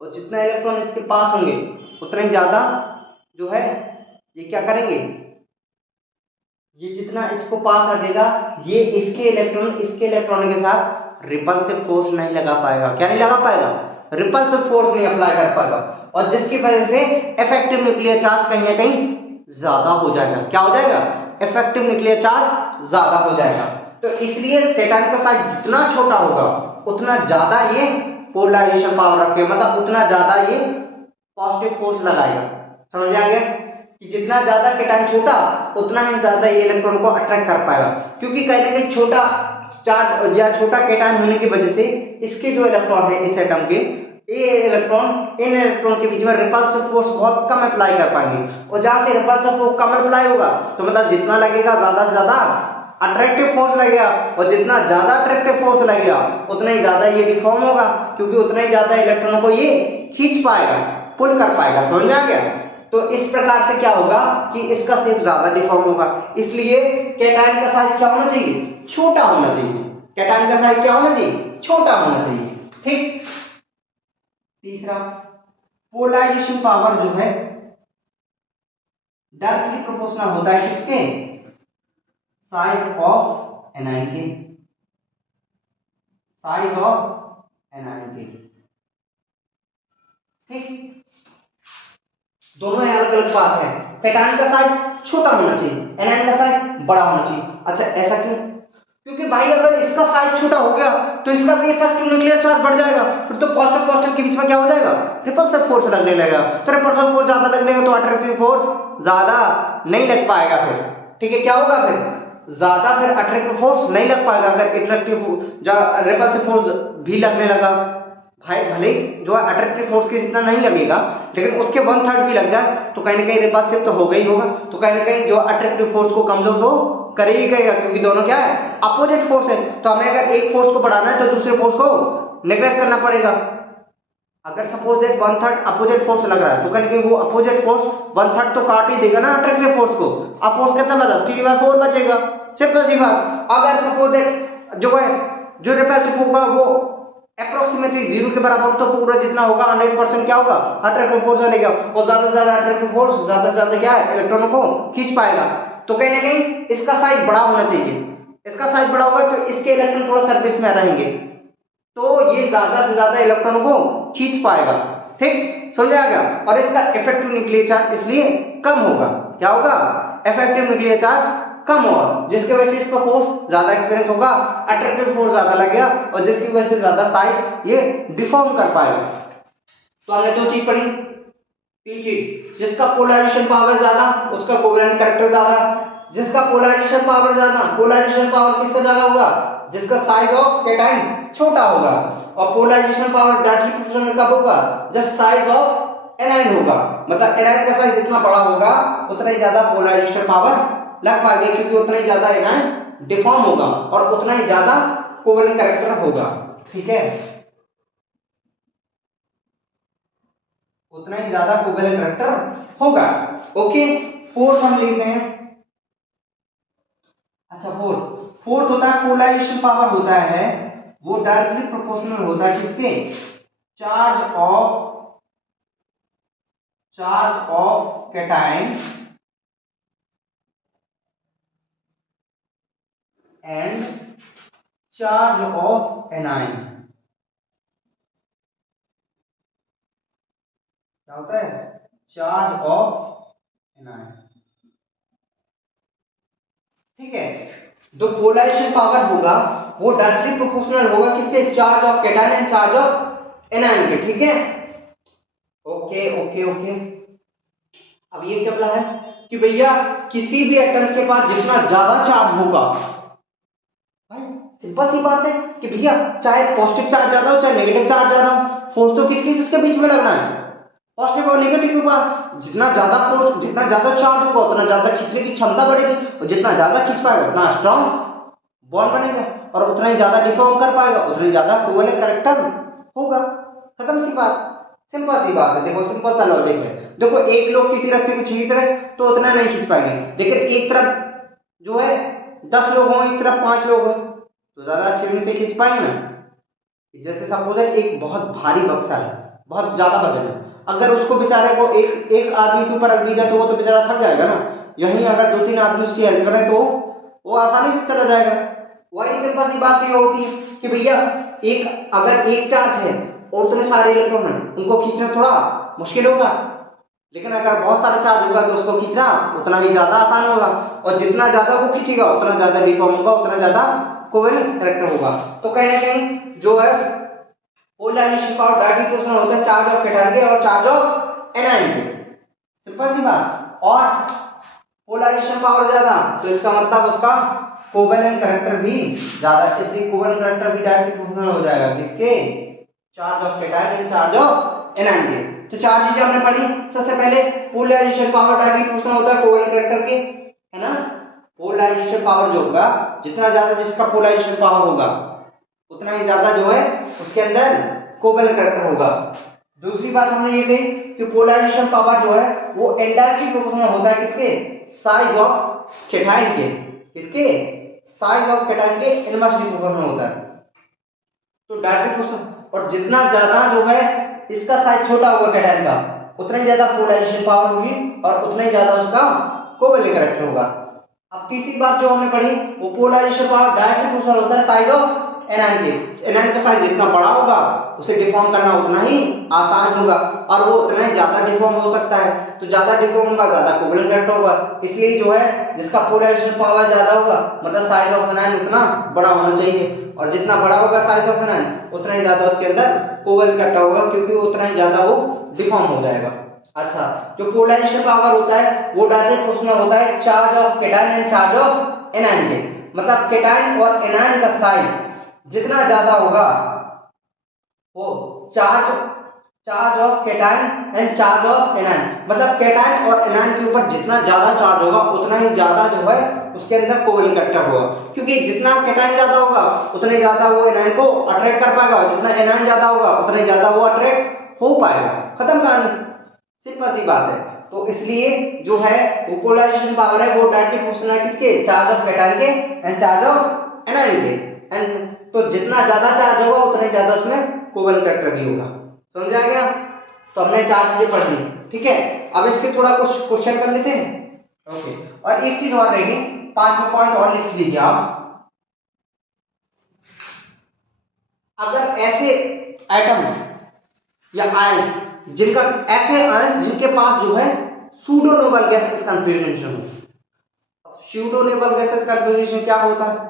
और जितना इलेक्ट्रॉन इसके पास होंगे उतना ही ज्यादा जो है ये क्या करेंगे, ये जितना इसको पास हटेगा ये इसके इलेक्ट्रॉन के साथ रिपल्सिव फोर्स नहीं लगा पाएगा। क्या नहीं लगा पाएगा, रिपल्सिव फोर्स नहीं अप्लाई कर पाएगा, और जिसकी वजह से इफेक्टिव न्यूक्लियर चार्ज कहीं ना कहीं ज्यादा हो जाएगा। क्या हो जाएगा, इफेक्टिव न्यूक्लियर चार्ज ज्यादा हो जाएगा। तो इसलिए कैटायन का साइज जितना छोटा होगा उतना ज्यादा ये पोलराइजेशन पावर रखेगा, मतलब उतना ज्यादा ये पॉजिटिव फोर्स लगाएगा। समझ आ गया कि जितना ज्यादा कैटायन छोटा उतना ही ज्यादा ये इलेक्ट्रॉन को अट्रैक्ट कर पाएगा, क्योंकि कहीं ना कहीं छोटा चार्ज या छोटा कैटायन होने की वजह से इसके जो इलेक्ट्रॉन है इस एटम के, ये इलेक्ट्रॉन इन इलेक्ट्रॉन के बीच में रिपल्सिव फोर्स बहुत कम अप्लाई कर पाएंगे, और जहां से रिपल्सिव फोर्स कम अप्लाई होगा तो मतलब जितना लगेगा ज्यादा से ज्यादा अट्रैक्टिव फोर्स लगेगा, और जितना ज्यादा अट्रैक्टिव फोर्स लगेगा उतना ही ज्यादा ये डिफॉर्म होगा, क्योंकि उतना ही ज्यादा इलेक्ट्रॉन को ये खींच पाएगा, पुल कर पाएगा। समझ में आ गया। तो इस प्रकार से क्या होगा कि इसका शेप ज्यादा डिफॉर्म होगा, इसलिए कैटायन का साइज क्या होना चाहिए, छोटा होना चाहिए। कैटायन का साइज क्या होना चाहिए, छोटा होना चाहिए। ठीक, तीसरा, पोलराइजेशन पावर जो है डायरेक्टली प्रोपोर्शनल होता है किसके, साइज ऑफ एनायन के। साइज ऑफ एनायन के, ठीक, दोनों अलग अलग बात है। कैटायन का साइज छोटा होना चाहिए, एनायन का साइज बड़ा होना चाहिए। अच्छा ऐसा क्यों, क्योंकि भाई अगर इसका साइज छोटा हो गया तो इसका भी इफेक्टिव न्यूक्लियर चार्ज बढ़ जाएगा, फिर तो पॉजिटिव पॉजिटिव के बीच में क्या हो जाएगा, रिपल्सिव फोर्स लगने लगेगा। तो रिपल्सिव फोर्स ज्यादा लगने का तो अट्रैक्टिव फोर्स ज्यादा नहीं लग पाएगा फिर, ठीक है। क्या होगा फिर, ज्यादा फिर अट्रैक्टिव फोर्स नहीं लग पाएगा। अगर रिपल्सिव फोर्स भी लगने लगा, भाई भले जो है अट्रैक्टिव फोर्स के जितना नहीं लगेगा, लेकिन उसके 1/3 भी लग जाए तो कहीं ना कहीं रिपल्सिव तो होगा ही होगा। तो कहीं ना कहीं जो अट्रैक्टिव फोर्स को कमजोर तो करे ही करेगा, क्योंकि दोनों क्या है, अपोजिट फोर्स है। तो हमें अगर एक फोर्स को बढ़ाना है तो दूसरे फोर्स को नेग्लेक्ट करना पड़ेगा। अगर सपोज दैट 1/3 अपोजिट फोर्स लग रहा है तो कहीं वो अपोजिट फोर्स 1/3 तो काट ही देगा ना अट्रैक्टिव फोर्स को। अब फोर्स कितना बचा, 3/4 बचेगा, सिंपल सी बात। अगर सपोज दैट जो है जो रिपल्सिव होगा वो अप्रोक्सीमेटली 0 के बराबर, तो पूरा जितना होगा 100% क्या होगा, अट्रैक्टिव फोर्स बनेगा। और ज्यादा से ज्यादा अट्रैक्टिव फोर्स ज्यादा से ज्यादा क्या है, इलेक्ट्रॉनों को खींच पाएगा। तो कहीं ना कहीं इसका साइज बड़ा होना चाहिए। इसका साइज बड़ा होगा तो इसके इलेक्ट्रॉन थोड़ा सरफेस में रहेंगे, तो ये ज्यादा से ज्यादा इलेक्ट्रॉनों को खींच पाएगा, ठीक, समझा गया। और इसका इफेक्टिव न्यूक्लियर चार्ज इसलिए कम होगा। क्या होगा, इफेक्टिव न्यूक्लियर चार्ज कम होगा, जिसके वजह से इस पर फोर्स ज्यादा एक्सपीरियंस होगा, अट्रैक्टिव फोर्स ज्यादा लगेगा, और जिसकी वजह से ज्यादा साइज ये डिफॉर्म कर पाएगा। तो हमने दो चीज पढ़ी, तीन चीज, जिसका पोलराइजेशन पावर ज्यादा उसका कोवेलेंट कैरेक्टर ज्यादा, जिसका पोलराइजेशन पावर ज्यादा, पोलराइजेशन पावर किसका ज्यादा होगा, जिसका साइज ऑफ कैटायन छोटा होगा। और पोलराइजेशन पावर डायरेक्टली प्रोपोर्शनल कब होगा, जब साइज ऑफ एनायन होगा, मतलब एनायन का साइज जितना बड़ा होगा उतना ही ज्यादा पोलराइजेशन पावर लग पाएगी, क्योंकि उतना ही ज्यादा एनायन डिफॉर्म होगा और उतना ही ज्यादा कोवेलेंट कैरेक्टर होगा, ठीक है, उतना ही ज्यादा कोवेलेंट कैरेक्टर होगा। ओके, फोर्थ हम लिखते हैं। अच्छा, फोर्थ होता है पोलराइजेशन पावर होता है, वो डायरेक्टली प्रोपोर्शनल होता है किसके, charge of cation and charge of anion. क्या होता है, चार्ज ऑफ एनायन, ठीक है। जो पोलराइजेशन पावर होगा वो डायरेक्टली प्रोपोर्शनल होगा किसके, charge of cation and charge of anion के, ठीक है। Okay okay okay. अब ये क्या बोला है कि भैया किसी भी एटम्स के पास जितना ज्यादा चार्ज होगा, भाई सिंपल सी बात है कि भैया चाहे पॉजिटिव चार्ज ज्यादा हो चाहे नेगेटिव चार्ज ज्यादा हो, फोर्स तो किसके बीच में लगना है, पॉजिटिव और नेगेटिव के पास। जितना ज्यादा फोर्स, जितना ज्यादा चार्ज होगा उतना ज्यादा खींचने की क्षमता बढ़ेगी, और जितना ज्यादा खींच पाएगा उतना स्ट्रॉन्ग बॉन्ड बनेगा, और उतना ही ज्यादा डिफॉर्म कर पाएगा, उतना ही ज्यादा कोवेलेंट कैरेक्टर होगा। खत्म सी बात, सिंपल सी बात है। देखो सिंपल सा लॉजिक है। देखो एक लोग किसी रस्सी को खींच रहे तो उतना नहीं खींच पाएंगे, लेकिन एक तरफ जो है 10 लोग हों, एक तरफ 5 लोग हों तो ज्यादा अच्छे से खींच पाएंगे ना। जैसे सपोज एक बहुत भारी बक्सा है, बहुत ज्यादा वजन है, अगर उसको बेचारे को एक आदमी के ऊपर रख दी जाए तो वो तो बेचारा थक जाएगा ना। यहीं अगर 2-3 आदमी उसकी हेल्प करें तो वो आसानी से चला जाएगा। वही सिंपल सी बात ये होती है कि भैया अगर एक चार्ज है और उतने सारे इलेक्ट्रॉन है, उनको खींचना थोड़ा मुश्किल होगा, लेकिन अगर बहुत सारा चार्ज होगा तो उसको खींचना उतना ही ज्यादा आसान होगा, और जितना ज्यादा वो खींचेगा उतना ज्यादा डिफॉर्म होगा, उतना ज्यादा कोवेलेंट कैरेक्टर होगा। तो कहीं ना कहीं जो है पोलराइजेशन पावर डायरेक्टली प्रोपोर्शनल होता है चार्ज ऑफ कैटायन के और चार्ज ऑफ एनायन के, सिंपल सी बात। और पोलराइजेशन पावर ज्यादा तो इसका मतलब उसका कोवेलेंट कैरेक्टर भी ज्यादा, इसलिए कोवेलेंट कैरेक्टर भी डायरेक्टली प्रोपोर्शनल हो जाएगा किसके, charge of cation and charge of anion के। तो चार चीजें हमने पढ़ी। सबसे पहले पोलराइजेशन पावर डायरेक्टली प्रोपोर्शनल होता है कोवेलेंट कैरेक्टर के, है ना। पोलराइजेशन पावर जो होगा, जितना ज्यादा जिसका पोलराइजेशन पावर होगा उतना ही ज्यादा जो है उसके अंदर कोवेलेंट कैरेक्टर होगा। दूसरी बात हमने ये कही कि पोलराइजेशन पावर जो है वो इनडायरेक्टली प्रोपोर्शनल होता है किसके, साइज ऑफ कैटायन के, किसके, साइज ऑफ कैटायन के इनवर्सली प्रोपोर्शनल होता है। तो डायरेक्टली प्रोपोर्शनल, और जितना ज्यादा जो है इसका साइज छोटा होगा कैटायन का उतना ही ज्यादा पोलराइजेशन पावर होगी और उतना ही ज्यादा उसका कोवेलेंट कैरेक्टर होगा। अब तीसरी बात जो हमने पढ़ी वो पोलराइजेशन पावर डायरेक्टली प्रोपोर्शनल होता है साइज ऑफ एनायन के। एनायन का साइज जितना बड़ा होगा उसे डिफॉर्म करना उतना ही आसान होगा और वो उतना ही ज्यादा डिफॉर्म हो सकता है। तो ज्यादा डिफॉर्म होगा, ज्यादा कोवलेंट करेक्टर होगा। इसलिए जो है जिसका पोलराइजेशन पावर ज्यादा होगा मतलब साइज ऑफ एनायन उतना बड़ा होना चाहिए, और जितना बड़ा होगा साइज ऑफ एनायन उतना ही ज्यादा उसके अंदर कोवलेंट करेक्टर होगा, क्योंकि उतना ही ज्यादा वो डिफॉर्म हो जाएगा। अच्छा, जो पोलराइजेशन पावर होता है वो डायरेक्ट प्रोपोर्शनल होता है charge of cation and charge of anion के। मतलब केटायन और एनायन का साइज जितना ज्यादा होगा वो charge of cation and charge of anion, मतलब केटायन और एनायन के ऊपर जितना ज्यादा चार्ज होगा उतना ही ज्यादा जो है उसके अंदर कोवलेंट करेक्टर होगा, क्योंकि जितना केटायन ज्यादा होगा उतने ज्यादा वो एनायन को अट्रैक्ट कर पाएगा, और जितना एनायन ज्यादा होगा उतने ज्यादा वो अट्रैक्ट हो पाएगा। खत्म कहानी, सिंपल सी बात है। तो इसलिए जो है वो पोलराइजेशन पावर है वो डायरेक्टली प्रोपोर्शनल है किसके, चार्ज ऑफ केटायन के एंड चार्ज ऑफ एनायन के। एंड तो जितना ज्यादा चार्ज होगा उतने ज्यादा उसमें कोवलेंट करेक्टर भी होगा। समझ आ गया? तो हमने 4 चीजें पढ़ ली, ठीक है। अब इसके थोड़ा कुछ क्वेश्चन कर लेते हैं। ओके, और एक चीज और रहेगी, 5वां पॉइंट और लिख लीजिए आप। अगर ऐसे एटम या आयंस जिनका ऐसे आयंस जिनके पास जो है सूडो नोबल गैसेस कॉन्फ़िगरेशन हो। सूडो नोबल गैसेस कॉन्फ़िगरेशन क्या होता है?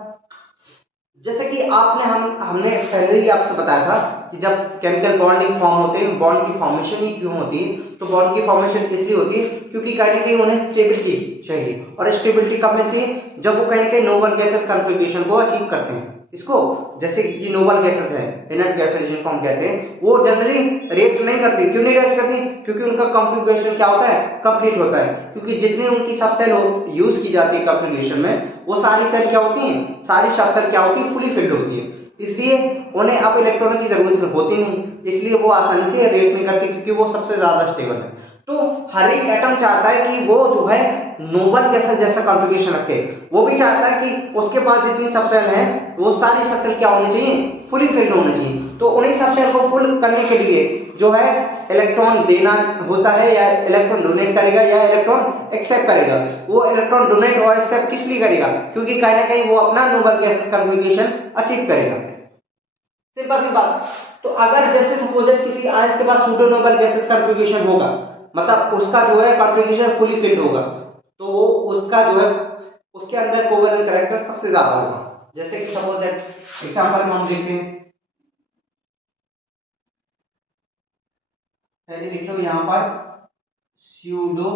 जैसे कि हमने पहले ही आपसे बताया था कि जब केमिकल बॉन्डिंग फॉर्म होते हैं, बॉन्ड की फॉर्मेशन ही क्यों होती है, तो बॉन्ड की फॉर्मेशन इसलिए होती है क्योंकि कहीं ना कहीं उन्हें स्टेबिलिटी चाहिए, और स्टेबिलिटी कब मिलती है, जब वो कहीं ना कहीं नोबल गैसेस कॉन्फ़िगरेशन को अचीव करते हैं। इसको जैसे कि नोबल गैसेस है, इनर्ट गैसेस जिनको हम कहते हैं, वो जनरली रिएक्ट नहीं करती। क्यों नहीं रिएक्ट करती? क्योंकि उनका कॉन्फ़िगरेशन क्या होता है, कंप्लीट होता है। क्योंकि जितनी उनकी सब सेल यूज की जाती है कॉन्फ़िगरेशन में, वो सारी सेल क्या होती हैं, सारी सब सेल क्या होती है, फुली फिल्ड होती है। इसलिए उन्हें अब इलेक्ट्रॉनों की जरूरत होती नहीं, इसलिए वो आसानी से रिएक्ट नहीं करती, क्योंकि वो सबसे ज्यादा स्टेबल है। तो हर एक एटम चाहता है कि वो जो है नोबल गैसेस जैसा कॉन्फ़िगरेशन रखे। वो भी चाहता है कि उसके पास जितनी सब सेल है वो सारी सब सेल क्या होनी चाहिए, फुली फिल्ड होनी चाहिए। तो उन्हीं सब सेल को फुल करने के लिए जो है इलेक्ट्रॉन देना होता है, या इलेक्ट्रॉन डोनेट करेगा या इलेक्ट्रॉन एक्सेप्ट करेगा। वो इलेक्ट्रॉन डोनेट और एक्सेप्ट किस लिए करेगा? क्योंकि कहीं ना कहीं वो अपना नोबल गैसेस कॉन्फ़िगरेशन अचीव करेगा। सिंपल सी बात। तो अगर जैसे सपोज किसी आयंस के पास सूडो नोबल गैसेस कॉन्फ़िगरेशन होगा, मतलब उसका जो है कॉन्फ़िगरेशन फुली फिल्ड होगा, तो वो उसका जो है उसके अंदर कोवलेंट करेक्टर सबसे ज्यादा होगा। जैसे कि सपोज एग्जांपल में हम देखते हैं, पहले लिख लो यहां पर सूडो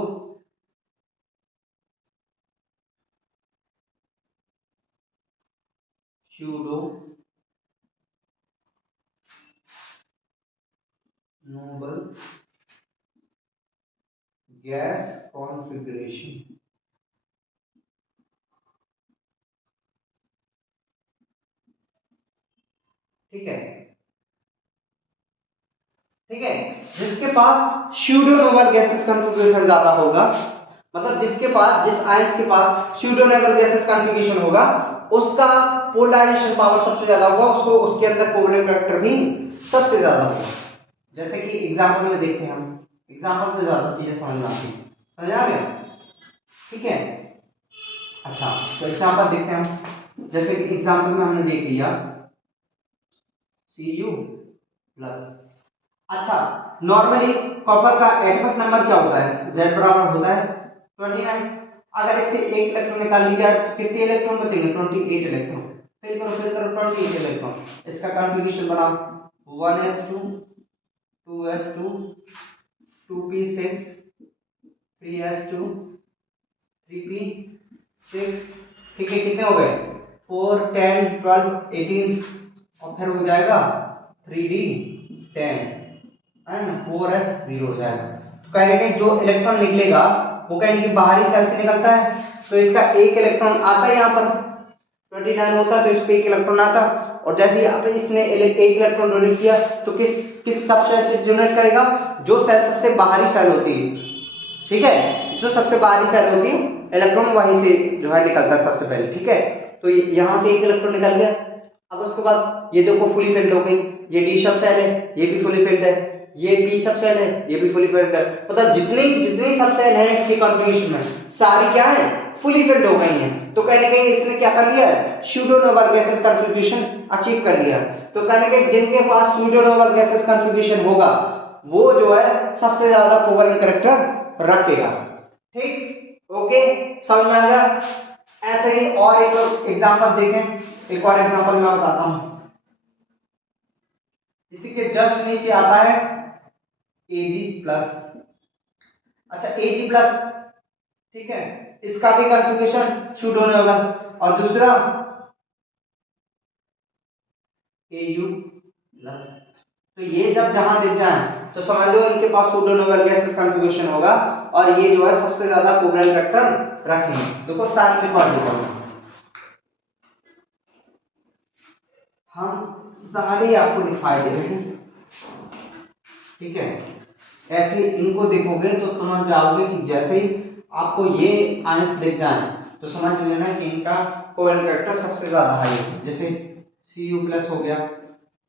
नोबल गैस कॉन्फ़िगरेशन। ठीक है, ठीक है। जिसके पास सूडो नोबल गैसेस कॉन्फ़िगरेशन ज्यादा होगा, मतलब जिसके पास, जिस आयंस के पास सूडो नोबल गैसेस कॉन्फ़िगरेशन होगा, उसका पोलराइजेशन पावर सबसे ज्यादा होगा, उसको उसके अंदर कोवलेंट करेक्टर भी सबसे ज्यादा होगा। जैसे कि एग्जांपल में देखते हैं हम, एग्जांपल से ज्यादा चीजें समझ में आती हैं। समझ आ गया? ठीक है। अच्छा, तो एग्जांपल देखते हैं हम। जैसे कि एग्जांपल में हमने देख लिया Cu+। अच्छा, नॉर्मली कॉपर का एटॉमिक नंबर क्या होता है? Z बराबर होता है 29। अगर इससे एक इलेक्ट्रॉन निकाल लिया तो कितने इलेक्ट्रॉन बचेंगे? 28 इलेक्ट्रॉन। फिर करो 28 इलेक्ट्रॉन। इसका कॉन्फ़िगरेशन बना 1s2 2s2 2p6 3s2 3p6। ठीक है, कितने हो गए? 4 10 12 18, और फिर हो जाएगा 3d10 है ना, 4s0 हो जाएगा। तो कहने के जो इलेक्ट्रॉन निकलेगा वो कहीं की बाहरी सेल से निकलता है, तो इसका एक इलेक्ट्रॉन आता है। यहाँ पर 29 होता तो इस पे एक इलेक्ट्रॉन आता, और जैसे यहाँ पे इसने एक इलेक्ट्रॉन डोनेट किया तो किस सब सेल से डोनेट करेगा? जो सेल सबसे बाहरी सेल होती है, ठीक है, जो सबसे बाहरी सेल होती है, इलेक्ट्रॉन वहीं से जो है निकलता है सबसे पहले। ठीक है, तो यहाँ से एक इलेक्ट्रॉन निकल गया। अब उसके बाद ये देखो फुली फिल्ड हो गई, ये डी सब सेल है, ये भी फुली फिल्ड है, ये पी सब सेल है, ये भी फुली फिल्ड है। मतलब जितनी सब सेल है इसकी कॉन्फ़िगरेशन में सारी क्या है? फुली फिल्ड हो गई है। तो कहने के इसने क्या कर लिया है? Pseudo noble gases configuration achieve कर लिया। तो कहने के जिनके पास सूडो नोबल गैसेस कॉन्फ़िगरेशन होगा वो जो है सबसे ज्यादा कोवलेंट करेक्टर रखेगा। ठीक, ओके, समझ में आ गया। ऐसे ही और एक एग्जांपल देखें, एक और एग्जांपल मैं बताता हूं। इसी के जस्ट नीचे आता है Ag+। अच्छा, Ag+, ठीक है, इसका भी कॉन्फ़िगरेशन सूडो नोवेल, और दूसरा Au+। तो ये जब जहां दिख जाए तो समझ लो इनके पास सूडो नोवेल गैसेस कॉन्फ़िगरेशन होगा, और ये जो है सबसे ज्यादा कोवलेंट करेक्टर रखेंगे। देखो सारे के पास देखो, हम सारे आपको दिखाई दे रहे हैं, ठीक है। ऐसे इनको देखोगे तो समझ जाओगे कि जैसे ही आपको ये आयंस दिख जाए तो समझ लेना कि इनका कोवलेंट करेक्टर सबसे ज्यादा हाई है। जैसे Cu+ हो गया,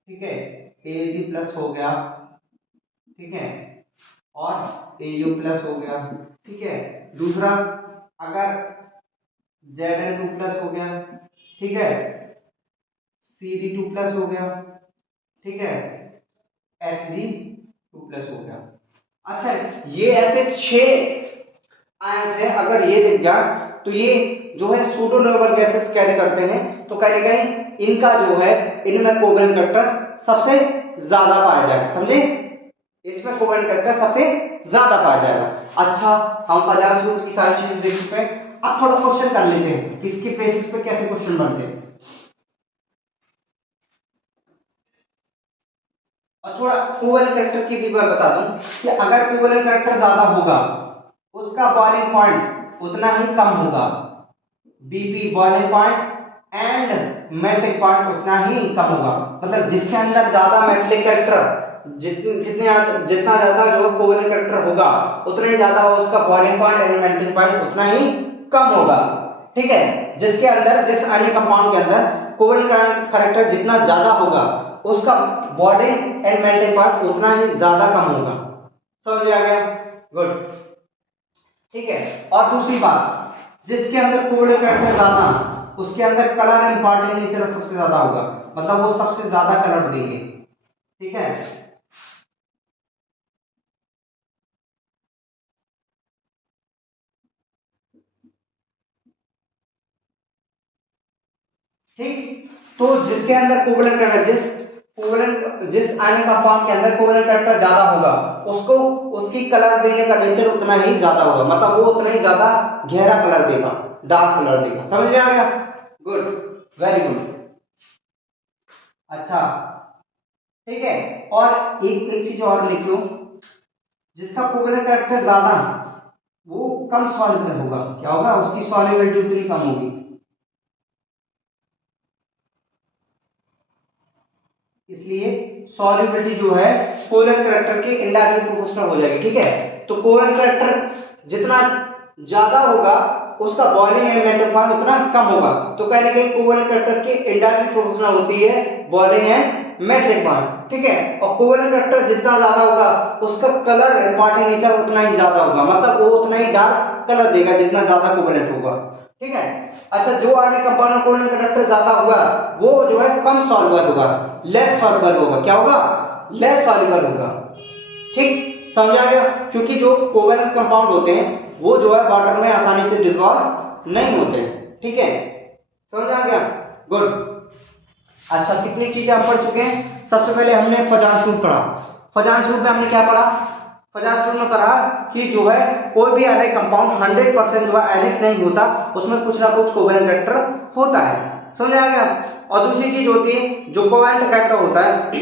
ठीक है, Ag+ हो गया, ठीक है, और Au+ हो गया, ठीक है। दूसरा अगर Zn2+ हो गया, ठीक है, Cd2+ हो गया, ठीक है, Hg2+ हो गया। अच्छा, ये ऐसे 6 आयंस है, अगर ये दिख जाए तो ये जो है सूडो नोबल गैसेस कैरी करते हैं, तो कहीं ना कहीं इनका जो है इनमें कोवलेंट करेक्टर सबसे ज्यादा पाया जाएगा। समझे, इसमें कोवलेंट करेक्टर सबसे ज्यादा पाया जाएगा। अच्छा, हम फजाल सूत्र की सारी चीजें देख चुके हैं, अब थोड़ा क्वेश्चन कर लेते हैं किसके बेसिस पे कैसे क्वेश्चन बनते हैं। और थोड़ा कोवलेंट करेक्टर की भी मैं बता दूं कि अगर कोवलेंट करेक्टर ज्यादा होगा उसका बॉइलिंग पॉइंट उतना ही कम होगा, BP boiling point and melting point उतना ही कम होगा। मतलब जिसके अंदर ज्यादा मेल्टिंग करेक्टर जितना ज्यादा जो कोवलेंट करेक्टर होगा उतना ही ज्यादा उसका boiling point and melting point उतना ही कम होगा, ठीक है। जिसके अंदर जिस अन्य कंपाउंड के अंदर कोवलेंट करेक्टर जितना ज्यादा होगा उसका बॉइलिंग एंड मेल्टिंग पॉइंट उतना ही ज्यादा कम होगा। समझ आ गया, गुड, ठीक है। और दूसरी बात, जिसके अंदर कोवलेंट करेक्टर ज्यादा उसके अंदर कलर एंड पार्टिकल नेचर सबसे ज्यादा होगा, मतलब वो सबसे ज्यादा कलर देंगे, ठीक है। ठीक, तो जिसके अंदर कोवलेंट करेक्टर जिस आयन कंपाउंड के अंदर कोवलेंट करेक्टर ज्यादा होगा उसको उसकी कलर देने का नेचर उतना ही ज्यादा होगा, मतलब वो उतना ही ज्यादा गहरा कलर देगा, डार्क कलर देगा। समझ में आ गया, गुड, वेरी गुड। अच्छा, ठीक है, और एक चीज और लिख लो, जिसका कोवलेंट करेक्टर ज्यादा वो कम सॉल्युबल होगा, क्या होगा, उसकी सॉल्युबिलिटी उतनी कम होगी, इसलिए सॉल्युबिलिटी जो है कोवलेंट करेक्टर के इनडायरेक्टली प्रोपोर्शनल हो जाएगी, ठीक है। तो कोवलेंट करेक्टर जितना ज्यादा होगा उसका बॉइलिंग एंड मेल्टिंग पॉइंट उतना कम होगा, तो कहने के कोवलेंट करेक्टर की इनडायरेक्टली प्रोपोर्शनल होती है बॉइलिंग एंड मेल्टिंग पॉइंट, ठीक है। और कोवलेंट करेक्टर जितना ज्यादा होगा उसका कलर पार्टिकल नेचर उतना ही ज्यादा होगा, मतलब वो उतना ही डार्क कलर देगा जितना ज्यादा कोवलेंट होगा, ठीक है। अच्छा, जो आने कंपाउंड में कोवलेंट करेक्टर ज्यादा होगा वो जो है कम सॉल्युबल होगा, लेस सॉल्युबल होगा, क्या होगा, लेस सॉल्युबल होगा, ठीक, समझ आ गया। क्योंकि जो कोवलेंट कंपाउंड होते हैं वो जो है वाटर में आसानी से डिसॉल्व नहीं होते हैं, ठीक है, समझ आ गया, गुड। अच्छा, कितनी चीजें हम पढ़ चुके हैं। सबसे पहले हमने फजान सूत्र पढ़ा, फजान सूत्र में हमने क्या पढ़ा, फजान सूत्र में पढ़ा कि जो है कोई भी एनाइक कंपाउंड 100% जो है एनाइक नहीं होता, उसमें कुछ ना कुछ कोवलेंट करेक्टर होता है। समझ आ गया। और दूसरी चीज होती है जो कोवलेंट करेक्टर होता है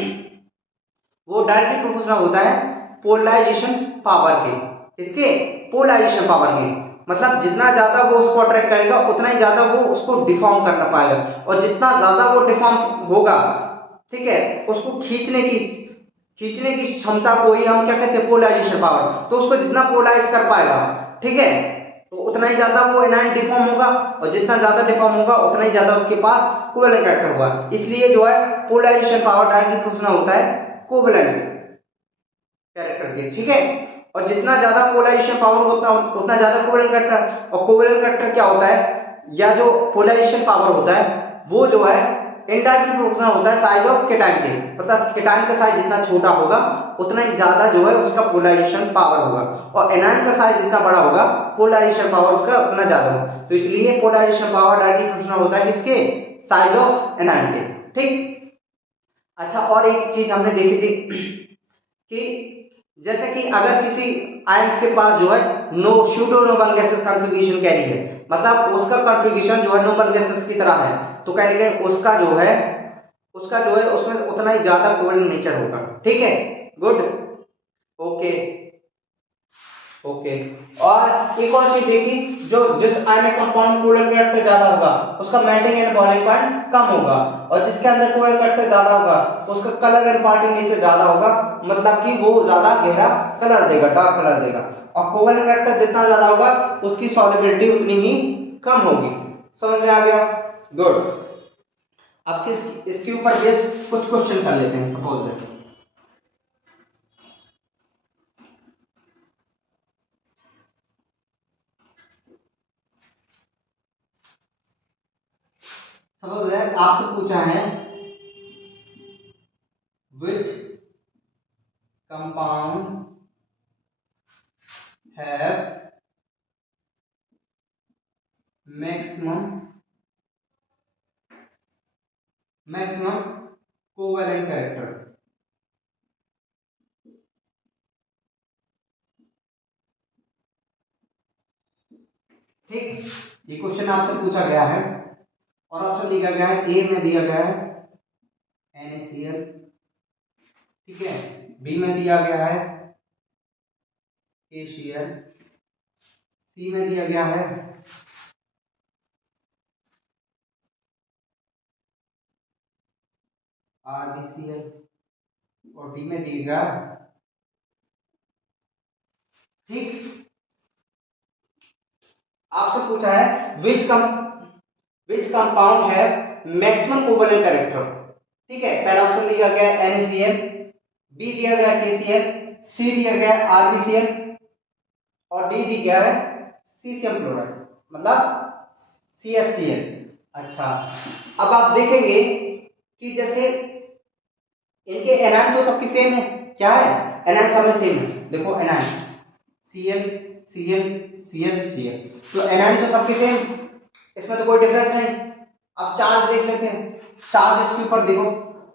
वो डायरेक्टली प्रोपोर्शनल होता है पोलराइजेशन पावर के, इसके पोलराइजेशन पावर के, मतलब जितना ज्यादा वो उसको अट्रैक्ट करेगा उतना ही ज्यादा वो उसको डिफॉर्म करना पाएगा, और जितना ज्यादा वो डिफॉर्म होगा, ठीक है, उसको खींचने की क्षमता को ही हम क्या कहते हैं, पोलराइजेशन पावर। तो उसको जितना पोलराइज कर पाएगा, ठीक है, तो उतना ही ज्यादा वो एनायन डिफॉर्म होगा, और जितना ज्यादा डिफॉर्म होगा उतना ही ज्यादा उसके पास कोवलेंट करेक्टर होगा। इसलिए जो है पोलराइजेशन पावर डायरेक्टली प्रोपोर्शनल होता है कोवलेंट कैरेक्टर के, ठीक है। और जितना ज्यादा पोलराइजेशन पावर होता है उतना ज्यादा कोवलेंट करेक्टर। और कोवलेंट करेक्टर क्या होता है, या जो पोलराइजेशन पावर होता है वो जो है इनडायरेक्टली प्रोपोर्शनल होता है साइज ऑफ केटायन के, मतलब केटायन का साइज जितना छोटा होगा उतना ही ज्यादा जो है उसका पोलराइजेशन पावर होगा, और एनायन का साइज जितना बड़ा होगा पोलराइजेशन पावर उसका उतना ज्यादा होगा। तो इसलिए पोलराइजेशन पावर डायरेक्टली प्रोपोर्शनल होता है किसके, साइज ऑफ एनायन के। ठीक, अच्छा और एक चीज हमने देखी थी कि जैसे कि अगर किसी आयंस के पास जो है no pseudo noble gases configuration carry है, मतलब उसका कॉन्फ़िगरेशन जो है नोबल गैसेस की तरह है, तो कहने के उसका जो है उसमें उतना ही ज्यादा कोवलेंट नेचर होगा। ठीक है, गुड, ओके ओके। और एक और चीज देखी, जो जिस आयनिक कंपाउंड कोवलेंट कैरेक्टर ज्यादा होगा उसका मेल्टिंग एंड बॉइलिंग पॉइंट कम होगा, और जिसके अंदर कोवलेंट कैरेक्टर ज्यादा होगा उसका कलर एंड पार्टिंग नेचर ज्यादा होगा, मतलब कि वो ज्यादा गहरा कलर देगा, डार्क कलर देगा। और कोवलेंट कैरेक्टर जितना ज्यादा होगा उसकी सॉल्युबिलिटी उतनी ही कम होगी। समझ में आ गया, गुड। अब इसके ऊपर बेस्ड कुछ क्वेश्चन कर लेते हैं। सपोज दैट आपसे पूछा है which compound have maximum covalent character। ठीक, ये क्वेश्चन आपसे पूछा गया है और ऑप्शन दिया गया है, ए में दिया गया है NaCl, ठीक है, बी में दिया गया है KCl, सी में दिया गया है RbCl, और डी में दिया गया है। ठीक, आपसे पूछा है विच कंपाउंड है मैक्सिमम कोवलेंट कैरेक्टर। ठीक है, पहला ऑप्शन दिया गया है NaCl, बी दिया गया है KCl, सी दिया गया है RbCl, और डी दिया गया है सीशियम क्लोराइड, मतलब CaCl। अच्छा, अब आप देखेंगे कि जैसे इनके एनायन तो सबकी सेम है, क्या है, एनायन सब में सेम है। देखो anion Cl Cl Cl Cl, तो एनायन तो सबके सेम, इसमें तो कोई डिफरेंस नहीं। अब चार्ज देख लेते हैं, चार्ज इसके ऊपर देखो,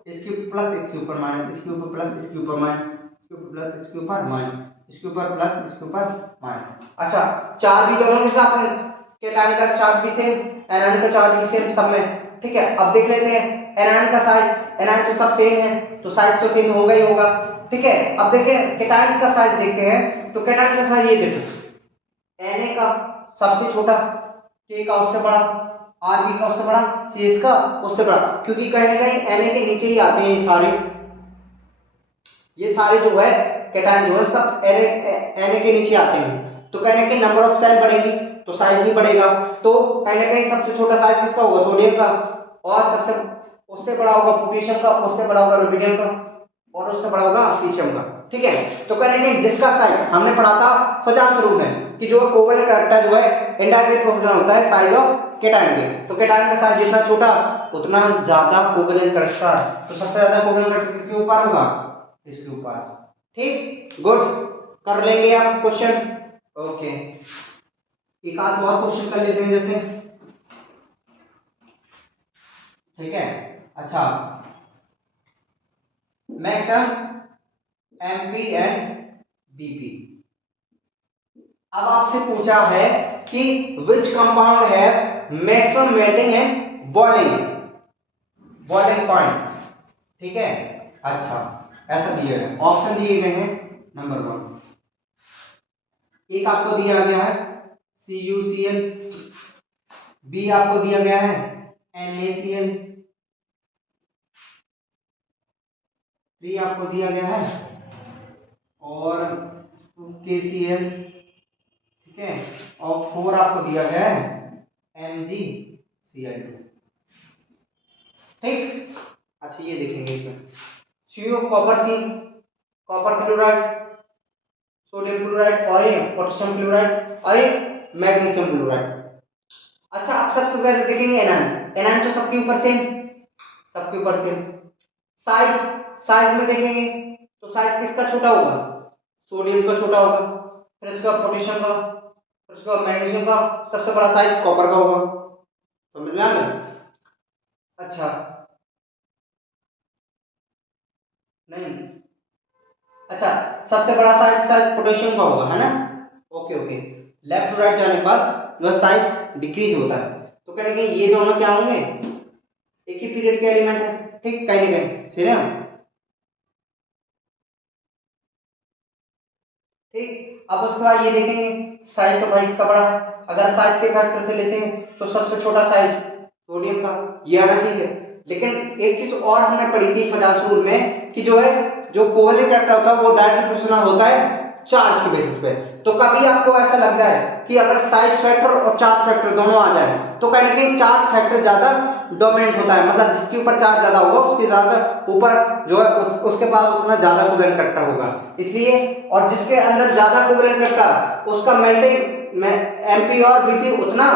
इसके ऊपर प्लस, इसके ऊपर माइनस, इसके ऊपर प्लस, इसके ऊपर माइनस, इसके ऊपर प्लस, इसके ऊपर माइनस, इसके ऊपर प्लस, इसके ऊपर माइनस। अच्छा, चार्ज भी दोनों के साथ में, केटायन का चार्ज भी सेम, एनायन का चार्ज भी सेम सब में। ठीक है, अब देख लेते हैं एनायन का साइज, एनायन तो सब सेम है तो साइज तो सेम होगा ही होगा। ठीक है, अब देखें केटायन का साइज देखते हैं, तो केटायन का साइज ये देखो, Na का सबसे छोटा, K का उससे बड़ा, Rb का उससे बड़ा, CS का उससे बड़ा, क्योंकि कहीं ना कहीं Na के नीचे ही आते हैं ये सारे जो है केटायन जो है सब Na के नीचे आते हैं, तो कहने के नंबर ऑफ सेल बढ़ेगी तो साइज भी बढ़ेगा। तो कहीं ना कहीं सबसे छोटा साइज किसका होगा, सोडियम का, और सबसे उससे बड़ा होगा पोटेशियम का, उससे बड़ा होगा रुबिडियम का, और उससे बड़ा होगा सीशियम का। ठीक है, तो कहने के जिसका साइज हमने पढ़ा था फजांश रूप में कि जो कोवलेंट कैरेक्टर जो है इनडायरेक्टली प्रोपोर्शनल होता है साइज ऑफ केटायन के, तो केटायन का साइज जितना छोटा उतना ज्यादा कोवलेंट कैरेक्टर, तो सबसे ज्यादा कोवलेंट कैरेक्टर किसके ऊपर होगा, इसके ऊपर। ठीक, गुड, कर लेंगे आप क्वेश्चन। ओके, एक आध और क्वेश्चन कर लेते हैं जैसे, ठीक है। अच्छा, मैक्सिमम Mp एंड Bp। अब आपसे पूछा है कि विच कंपाउंड है maximum melting and boiling point. ठीक है, अच्छा ऐसा दिया है, ऑप्शन दिए गए हैं, नंबर 1 एक आपको दिया गया है CuCl, बी आपको दिया गया है NaCl, 3 आपको दिया गया है और KCl, ठीक है, और 4 आपको दिया गया है MgCl2। ठीक, अच्छा ये देखेंगे इसमें CO copper C, copper chloride, sodium chloride, और ये पोटेशियम क्लोराइड, और ये मैग्नीशियम क्लोराइड। अच्छा, आप सबसे पहले देखेंगे एनायन, एनायन तो सबके ऊपर सेम, सबके ऊपर सेम। साइज, साइज में देखेंगे तो साइज किसका छोटा होगा, सोडियम का छोटा होगा, फिर उसका पोटेशियम का, फिर उसका मैग्नीशियम का, सबसे बड़ा साइज कॉपर का होगा। समझ में आ गया? अच्छा नहीं, अच्छा सबसे बड़ा साइज साइज पोटेशियम का होगा, है ना? Okay okay. Left to right जाने के बाद जो साइज डिक्रीज होता है, तो कहेंगे ये दोनों क्या होंगे, एक ही पीरियड के एलिमेंट है, ठीक, कहीं ना कहीं, ठीक है? ठीक, अब उसके बाद ये देखेंगे साइज तो भाई इसका बड़ा है, अगर साइज के फैक्टर से लेते हैं तो सबसे छोटा साइज सोडियम का, ये आना चाहिए। लेकिन एक चीज और हमने पढ़ी थी फजास रूल में कि जो है, जो कोवलेंट कैरेक्टर होता है वो डायरेक्ट प्रोपोर्शनल होता है चार्ज के बेसिस पे। तो कभी आपको ऐसा लग जाए कि अगर साइज फैक्टर और चार्ज फैक्टर दोनों आ जाए तो कहीं ना कहीं चार्ज फैक्टर ज्यादा डोमिनेंट होता है, मतलब जिसके ऊपर चार्ज ज्यादा होगा उसके ज्यादा ऊपर जो है उसके पास उतना ज्यादा कोवलेंट कैरेक्टर होगा, इसलिए। और जिसके अंदर ज्यादा कोवलेंट कैरेक्टर उसका मेल्टिंग एमपी और बीपी उतना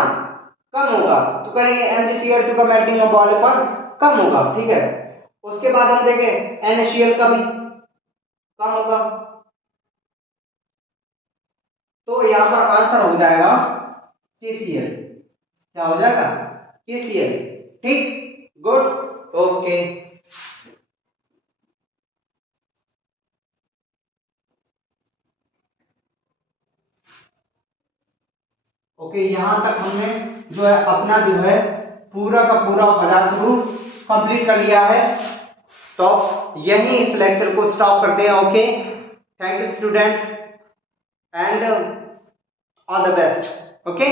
कम होगा, तो करेंगे MgCl2 का मेल्टिंग बॉइलिंग पॉइंट कम होगा, ठीक है? उसके बाद हम देखें NaCl का भी कम होगा, तो यहां पर आंसर हो जाएगा KCl। क्या हो जाएगा? KCl। ठीक, गुड, ओके। ओके, यहां तक हमने जो है अपना जो है पूरा का पूरा फजात रूल कंप्लीट कर लिया है, तो यही इस लेक्चर को स्टॉप करते हैं। Okay, thank you student and all the best. Okay.